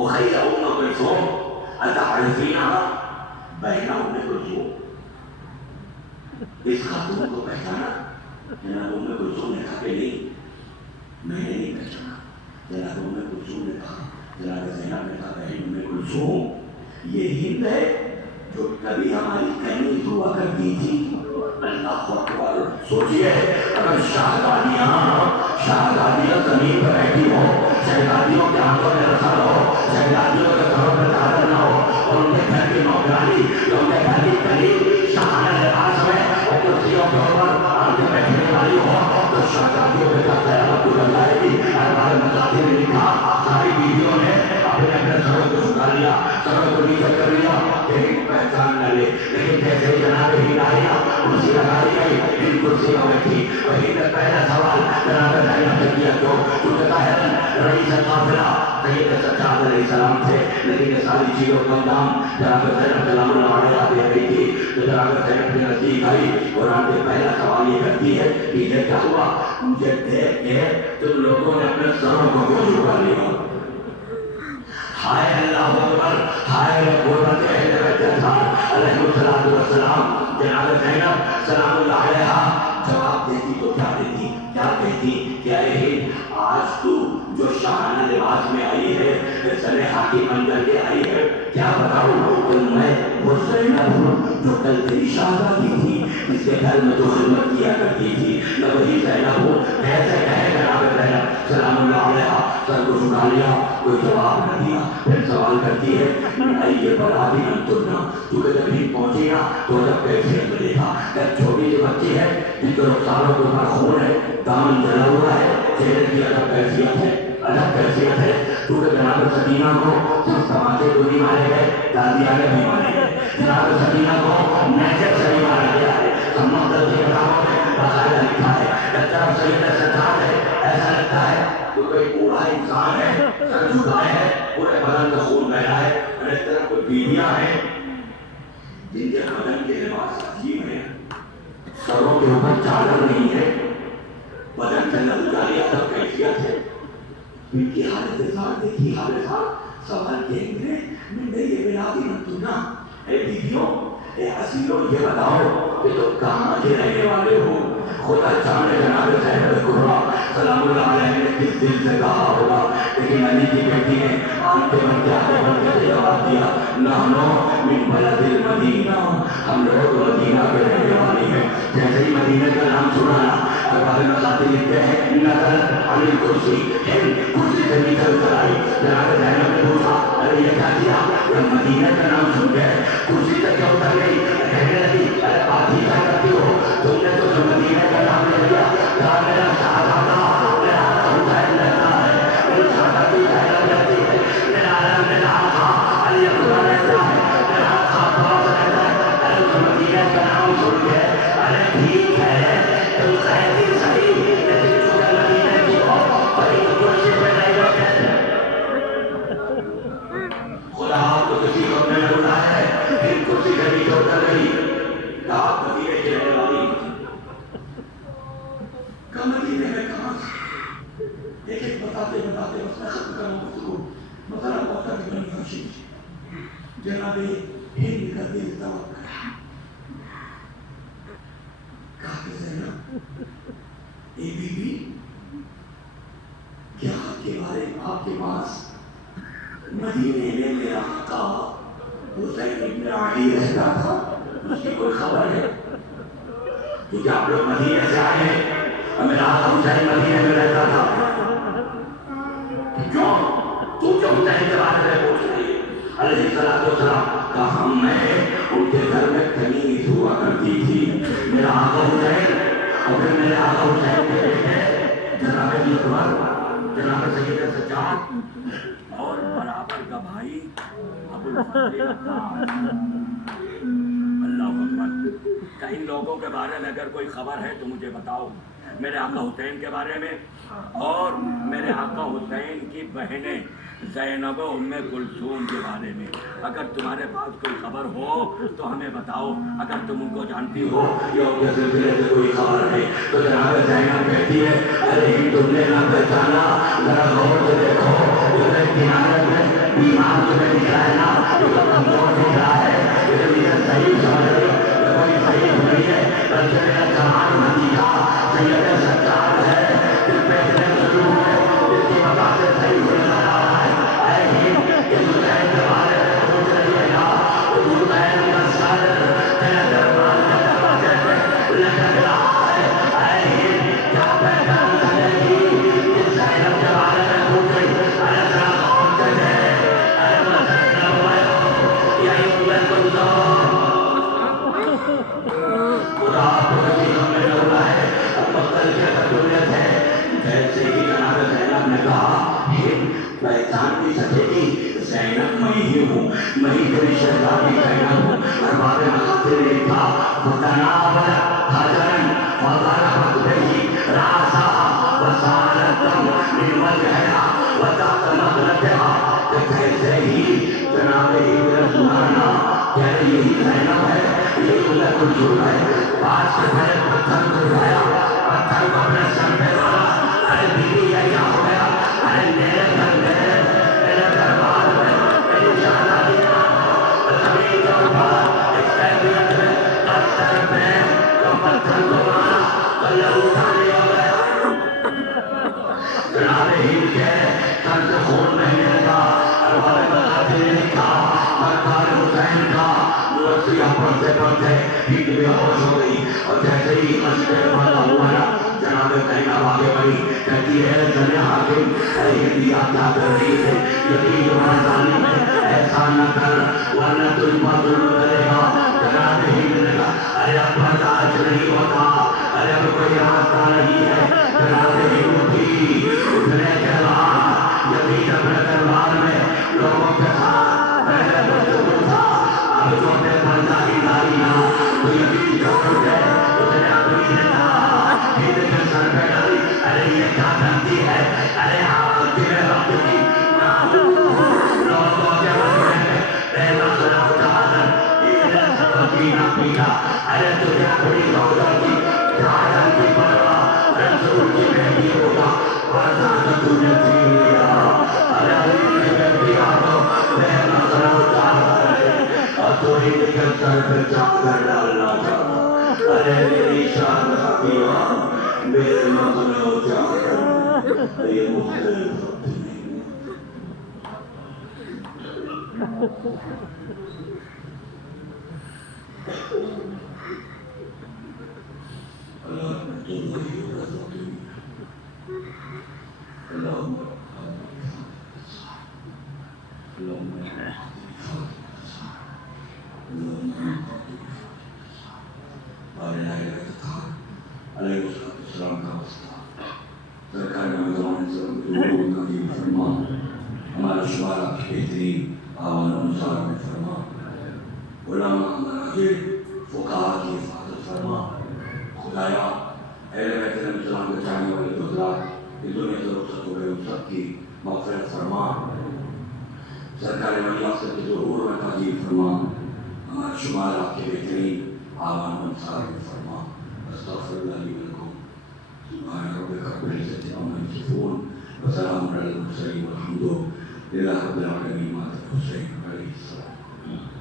اخیہ ام کلثوم، اتعرفینہا، بہنہ ام کلثوم۔ اس خاتون کو پہچانا؟ جناب ام کلثوم نے کہا کہ نہیں، میں نے نہیں پہچانا۔ جناب ام کلثوم نے کہا، جناب زینب نے کہا بہن ام کلثوم یہ ہند ہے جو کبھی ہماری کنیز ہوا کرتی تھی۔ اللہ اکبر۔ سوچئے اگر شہزادیاں زمین پر بیٹھی ہو، شہزادیوں کے ہاتھوں میں رسل ہو، شہزادیوں کے سروں پر چادر نہ ہو، اور ان کے گھر کی نوکرانی، ان کے گھر کی کنیز شاہانہ لباس میں اور کرسیوں کے اوپر آن کے بیٹھنے والی ہو تو شہزادیوں میں کیا قیامت گزر جائے گی۔ ہمارے مصادر نے لکھا ساری بیویوں نے اپنے اپنے سروں کو جھکا لیا، سروں کو نیچے کر لیا کہ ہند پہچان نہ لے، لیکن جیسے ہی جناب ہند آئی نا کرسی لگائی گئی، ہند کرسی میں بیٹھی، وہی نے پہلا سوال جناب زینب سے کیا، کیونکہ طاہرن رئیس قافلہ سید سجاد علیہ السلام تھے، لیکن یہ ساری چیزوں کا انجام جناب زینب سلام اللہ علیہ دے رہی تھی۔ تو جناب زینب کے نزدیک آئی اور آپ سے پہلا سوال یہ کرتی ہے کہ یہ کیا ہوا؟ مجھے دیکھ کے تم لوگوں نے اپنے سروں کو کیوں جھکا لیا؟ ہائے اللہ اکبر، ہائے قربت اہل بیت اطہار علیہ السلام۔ جناب زینب سلام اللہ علیہ جواب دیتی تو کیا دیتی؟ کیا کہتی کہ اے ہند، آج تو جو شاہانہ لباس میں آئی ہے، سلیحہ کی منظر کے آئی ہے، کیا بتاؤں کہ میں وہ زینب ہوں جو کل تیری شہزادی تھی، اس کے گھر میں تو خدمت کیا کرتی تھی، میں وہی زینب ہوں۔ کیسے کہے جناب زینب سلام اللہ علیہ، سر کو جھکا لیا، کوئی جواب نہ دیا۔ پھر سوال کرتی ہے یہ بڑا بھی انتنا، کیونکہ جب ہند پہنچی نا تو جب کیفیت میں دیکھا کہ چھوٹی سی بچی ہے جن کے رخساروں کے اوپر خون ہے، دامن جلا ہوا ہے، چہرے کی ادب کیفیت ہے کیونکہ جناب سکینہ کو صرف تماچے تو نہیں مارے گئے، تازیانے بھی مارے گئے. جناب سکینہ کو نیچر سے بھی مارا گیا ہے. ہم مقدس کی کتابوں میں باقاعدہ لکھا ہے ایک طرف سید سجاد ہے، ایسا لگتا ہے کہ کوئی بوڑھا انسان ہے، سر جھکائے ہے، پورے بدن کا خون بہ رہا ہے، اور ایک طرف کوئی بیویاں ہیں جن کے بدن کے لباس عجیب ہیں، سروں کے اوپر چادر نہیں ہے، بدن سے نظر جاری ادب کیفیت ہے. ان کی حالت ذات دیکھی، حالت ذات سوال کہیں گے من یہ بلادی منتونا، اے بیویوں، اے اسیروں، یہ بتاؤ کہ تم کہاں کے رہنے والے ہو؟ خدا جانے جناب زینب کبریٰ سلام اللہ علیہ نے کس دل سے کہا ہوگا، لیکن علی کی بیٹی نے آنکھیں بن کے جواب دیا نحنو من بلد المدینہ، ہم لوگ مدینہ کے رہنے والے ہیں. جیسے ہی مدینہ کا نام سنا اخبار میں خاطر لکھتے ہیں نزلت عن الکرسی، کرسی سے نیچے اتر آئی. جناب زینب نے پوچھا ارے یہ کیا کیا؟ جب مدینہ کا نام سن گئے کرسی سے کیوں اتر گئی؟ کہنے لگی ارے بات ہی کیا کرتی ہو تم نے تو جو مدینہ کا نام لے لیا. کہا میرا شہزادہ میرا حسین رہتا ہے، میری شہزادی زینب رہتی ہے، میرا علم میرا آقا علی اکبر رہتا ہے، میرا آقا عباس رہتا ہے. ارے جو مدینہ کا نام سن گئے ارے ٹھیک ہے تم کہتی صحیح، لیکن چونکہ مدینہ کی ہو کوئی کرسی پہ نہیں بیٹھے. خدا آپ کو کسی کو نے بلایا ہے ان کرسی سے نیچے اتر گئی. آپ مدینے کی رہنے والی کا مدینے میں کہاں سے ایک ایک بتاتے بس میں ختم کروں گفتگو. مثلا وقت کی بنی ہاشم جناب ہند کا دل طلب کرا، کہا کہ زینب اے بی بی کیا آپ کے بارے میں آپ کے پاس مدینے میں میرا آقا حسین ابن علی رہتا تھا اس کی کوئی خبر ہے؟ کیونکہ آپ لوگ مدینے سے آئے ہیں اور میرا آقا حسین مدینے میں رہتا تھا. کیوں تو کیوں حسین کے بارے میں پوچھ رہی ہے؟ علیہ السلام کہا میں ان کے گھر میں تمیز ہوا کرتی تھی. میرا آقا حسین اور پھر میرے آقا حسین کے بیٹے جناب علی اکبر، جناب سید سجاد اور برابر کا بھائی ابو الفضل عباس. اللہ اکبر. ان لوگوں کے بارے میں اگر کوئی خبر ہے تو مجھے بتاؤ، میرے آقا حسین کے بارے میں اور میرے آقا حسین کی بہنیں زینب و ام کلثوم کے بارے میں. اگر تمہارے پاس کوئی خبر ہو تو ہمیں بتاؤ. اگر تم ان کو جانتی ہو یا ان کے سلسلے سے کوئی خبر ہے تو جناب زینب کہتی ہے ارے تم نے نہ پہچانا، ذرا غور سے دیکھو ادھر کنارے میں بیمار تمہیں دکھ رہا ہے نا، جو کمزور دکھ رہا ہے، یہ صحیح سمجھ رہی کوئی صحیح نہیں ہے، بلکہ میرا جوان بھتیجا سید سجاد ہے جس پہ اتنے ضرور ہے جس کی وجہ سے صحیح ہونے لگا رہا ہے. اے ہند اس حسین کے بارے میں پوچھ رہی ہے نا، اس حسین کا سر تیرے دربار کے دروازے پہ لٹک رہا ہے. اے ہند کیا پہچان سکے گی اس زینب کے بارے میں پوچھ رہی؟ ارے ذرا غور سے دیکھ، ارے وہ زینب ہے یہی ام کلثوم. خدا آپ کو کسی کو میں بولا ہے اب مختلف کے تجربیت ہے. جیسے ہی جناب زینب نے کہا ہند پہچان بھی سکے گی زینب میں ہی ہوں، میں ہی تیری شہزادی زینب ہوں. اور باب مخاطر نے لکھا فتناول حجرن وضربت به راسها وسالت من وجهها وتحت مغلتها. کہ کیسے ہی جناب سبحانہ کہہ رہے یہی زینب ہے، یہی ام کلثوم ہے. پاس سے پہلے پتھر کو اٹھایا، پتھر کو اپنے سر پہ مارا. ارے بیوی یہ کیا ہو گیا؟ ارے میرے گھر میں میرے دربار میں میری شہزادی زمین کے اوپر اس کیفیت میں پتھر پہ جو پتھر کو مارا تو لہو جاری ہو گیا. جناب ہند کے سر سے خون بہنے لگا. اور بتاتے نے لکھا سرکار حسین کا وصیہ پڑھتے پڑھتے ہند بے ہوش ہو گئی. اور جیسے ہی مسجد پڑھتا ہوا نا جناب زینب آگے بڑھی کہتی ہے زن حاکم اے ہند آپ کیا کر رہی ہے؟ یقین تمہارا ظالم ہے، ایسا نہ کر ورنہ تجھ پر ظلم کرے گا. جناب ہند نے کہا ارے اب برداشت نہیں ہوتا، ارے اب کوئی راستہ نہیں ہے. جناب ہند اٹھی کیا کرتی ہے ارے آواز تیرے رب کی لوگوں کے مسئلے میں بے مسئلہ اٹھا کر اتنے سب پینا پینا ارے تجھے اپنی روزہ کی چادر کی پرواہ رسول کی بیٹی ہوگا آزاد تجھے پی لیا ارے اپنی بیٹی آگو بے مسئلہ اٹھا کر اور تو ہی نکل کر پہ چادر ڈالنا چاہتا ارے میری شان حقیقہ میرے مسئلہ اٹھا کر یہ مختلف ہوتی نہیں اللہ تو وہی رضا کی اللہم علیہ السلام کا واسطہ سرکار نامزان سلام کا دین فرما ہمارا شمار آپ کی بہترین آوان انصار میں فرما علماء مراجع فقہاء کی حفاظت فرما خدایا اہل بیت السلام کے چاہنے والے حضرات اس دنیا سے رخصت ہو گئے ان سب کی مغفرت فرما سرکار ولی آصف کے ظہور میں تعظیم فرما ہمارا شمار آپ کے بہترین آوان انصار میں فرما استغفر اللہ لی ولکم سبحان ربک رب العزة عما یصفون وسلام علی المرسلین والحمد للہ رب العالمین مات الحسین علیہ السلام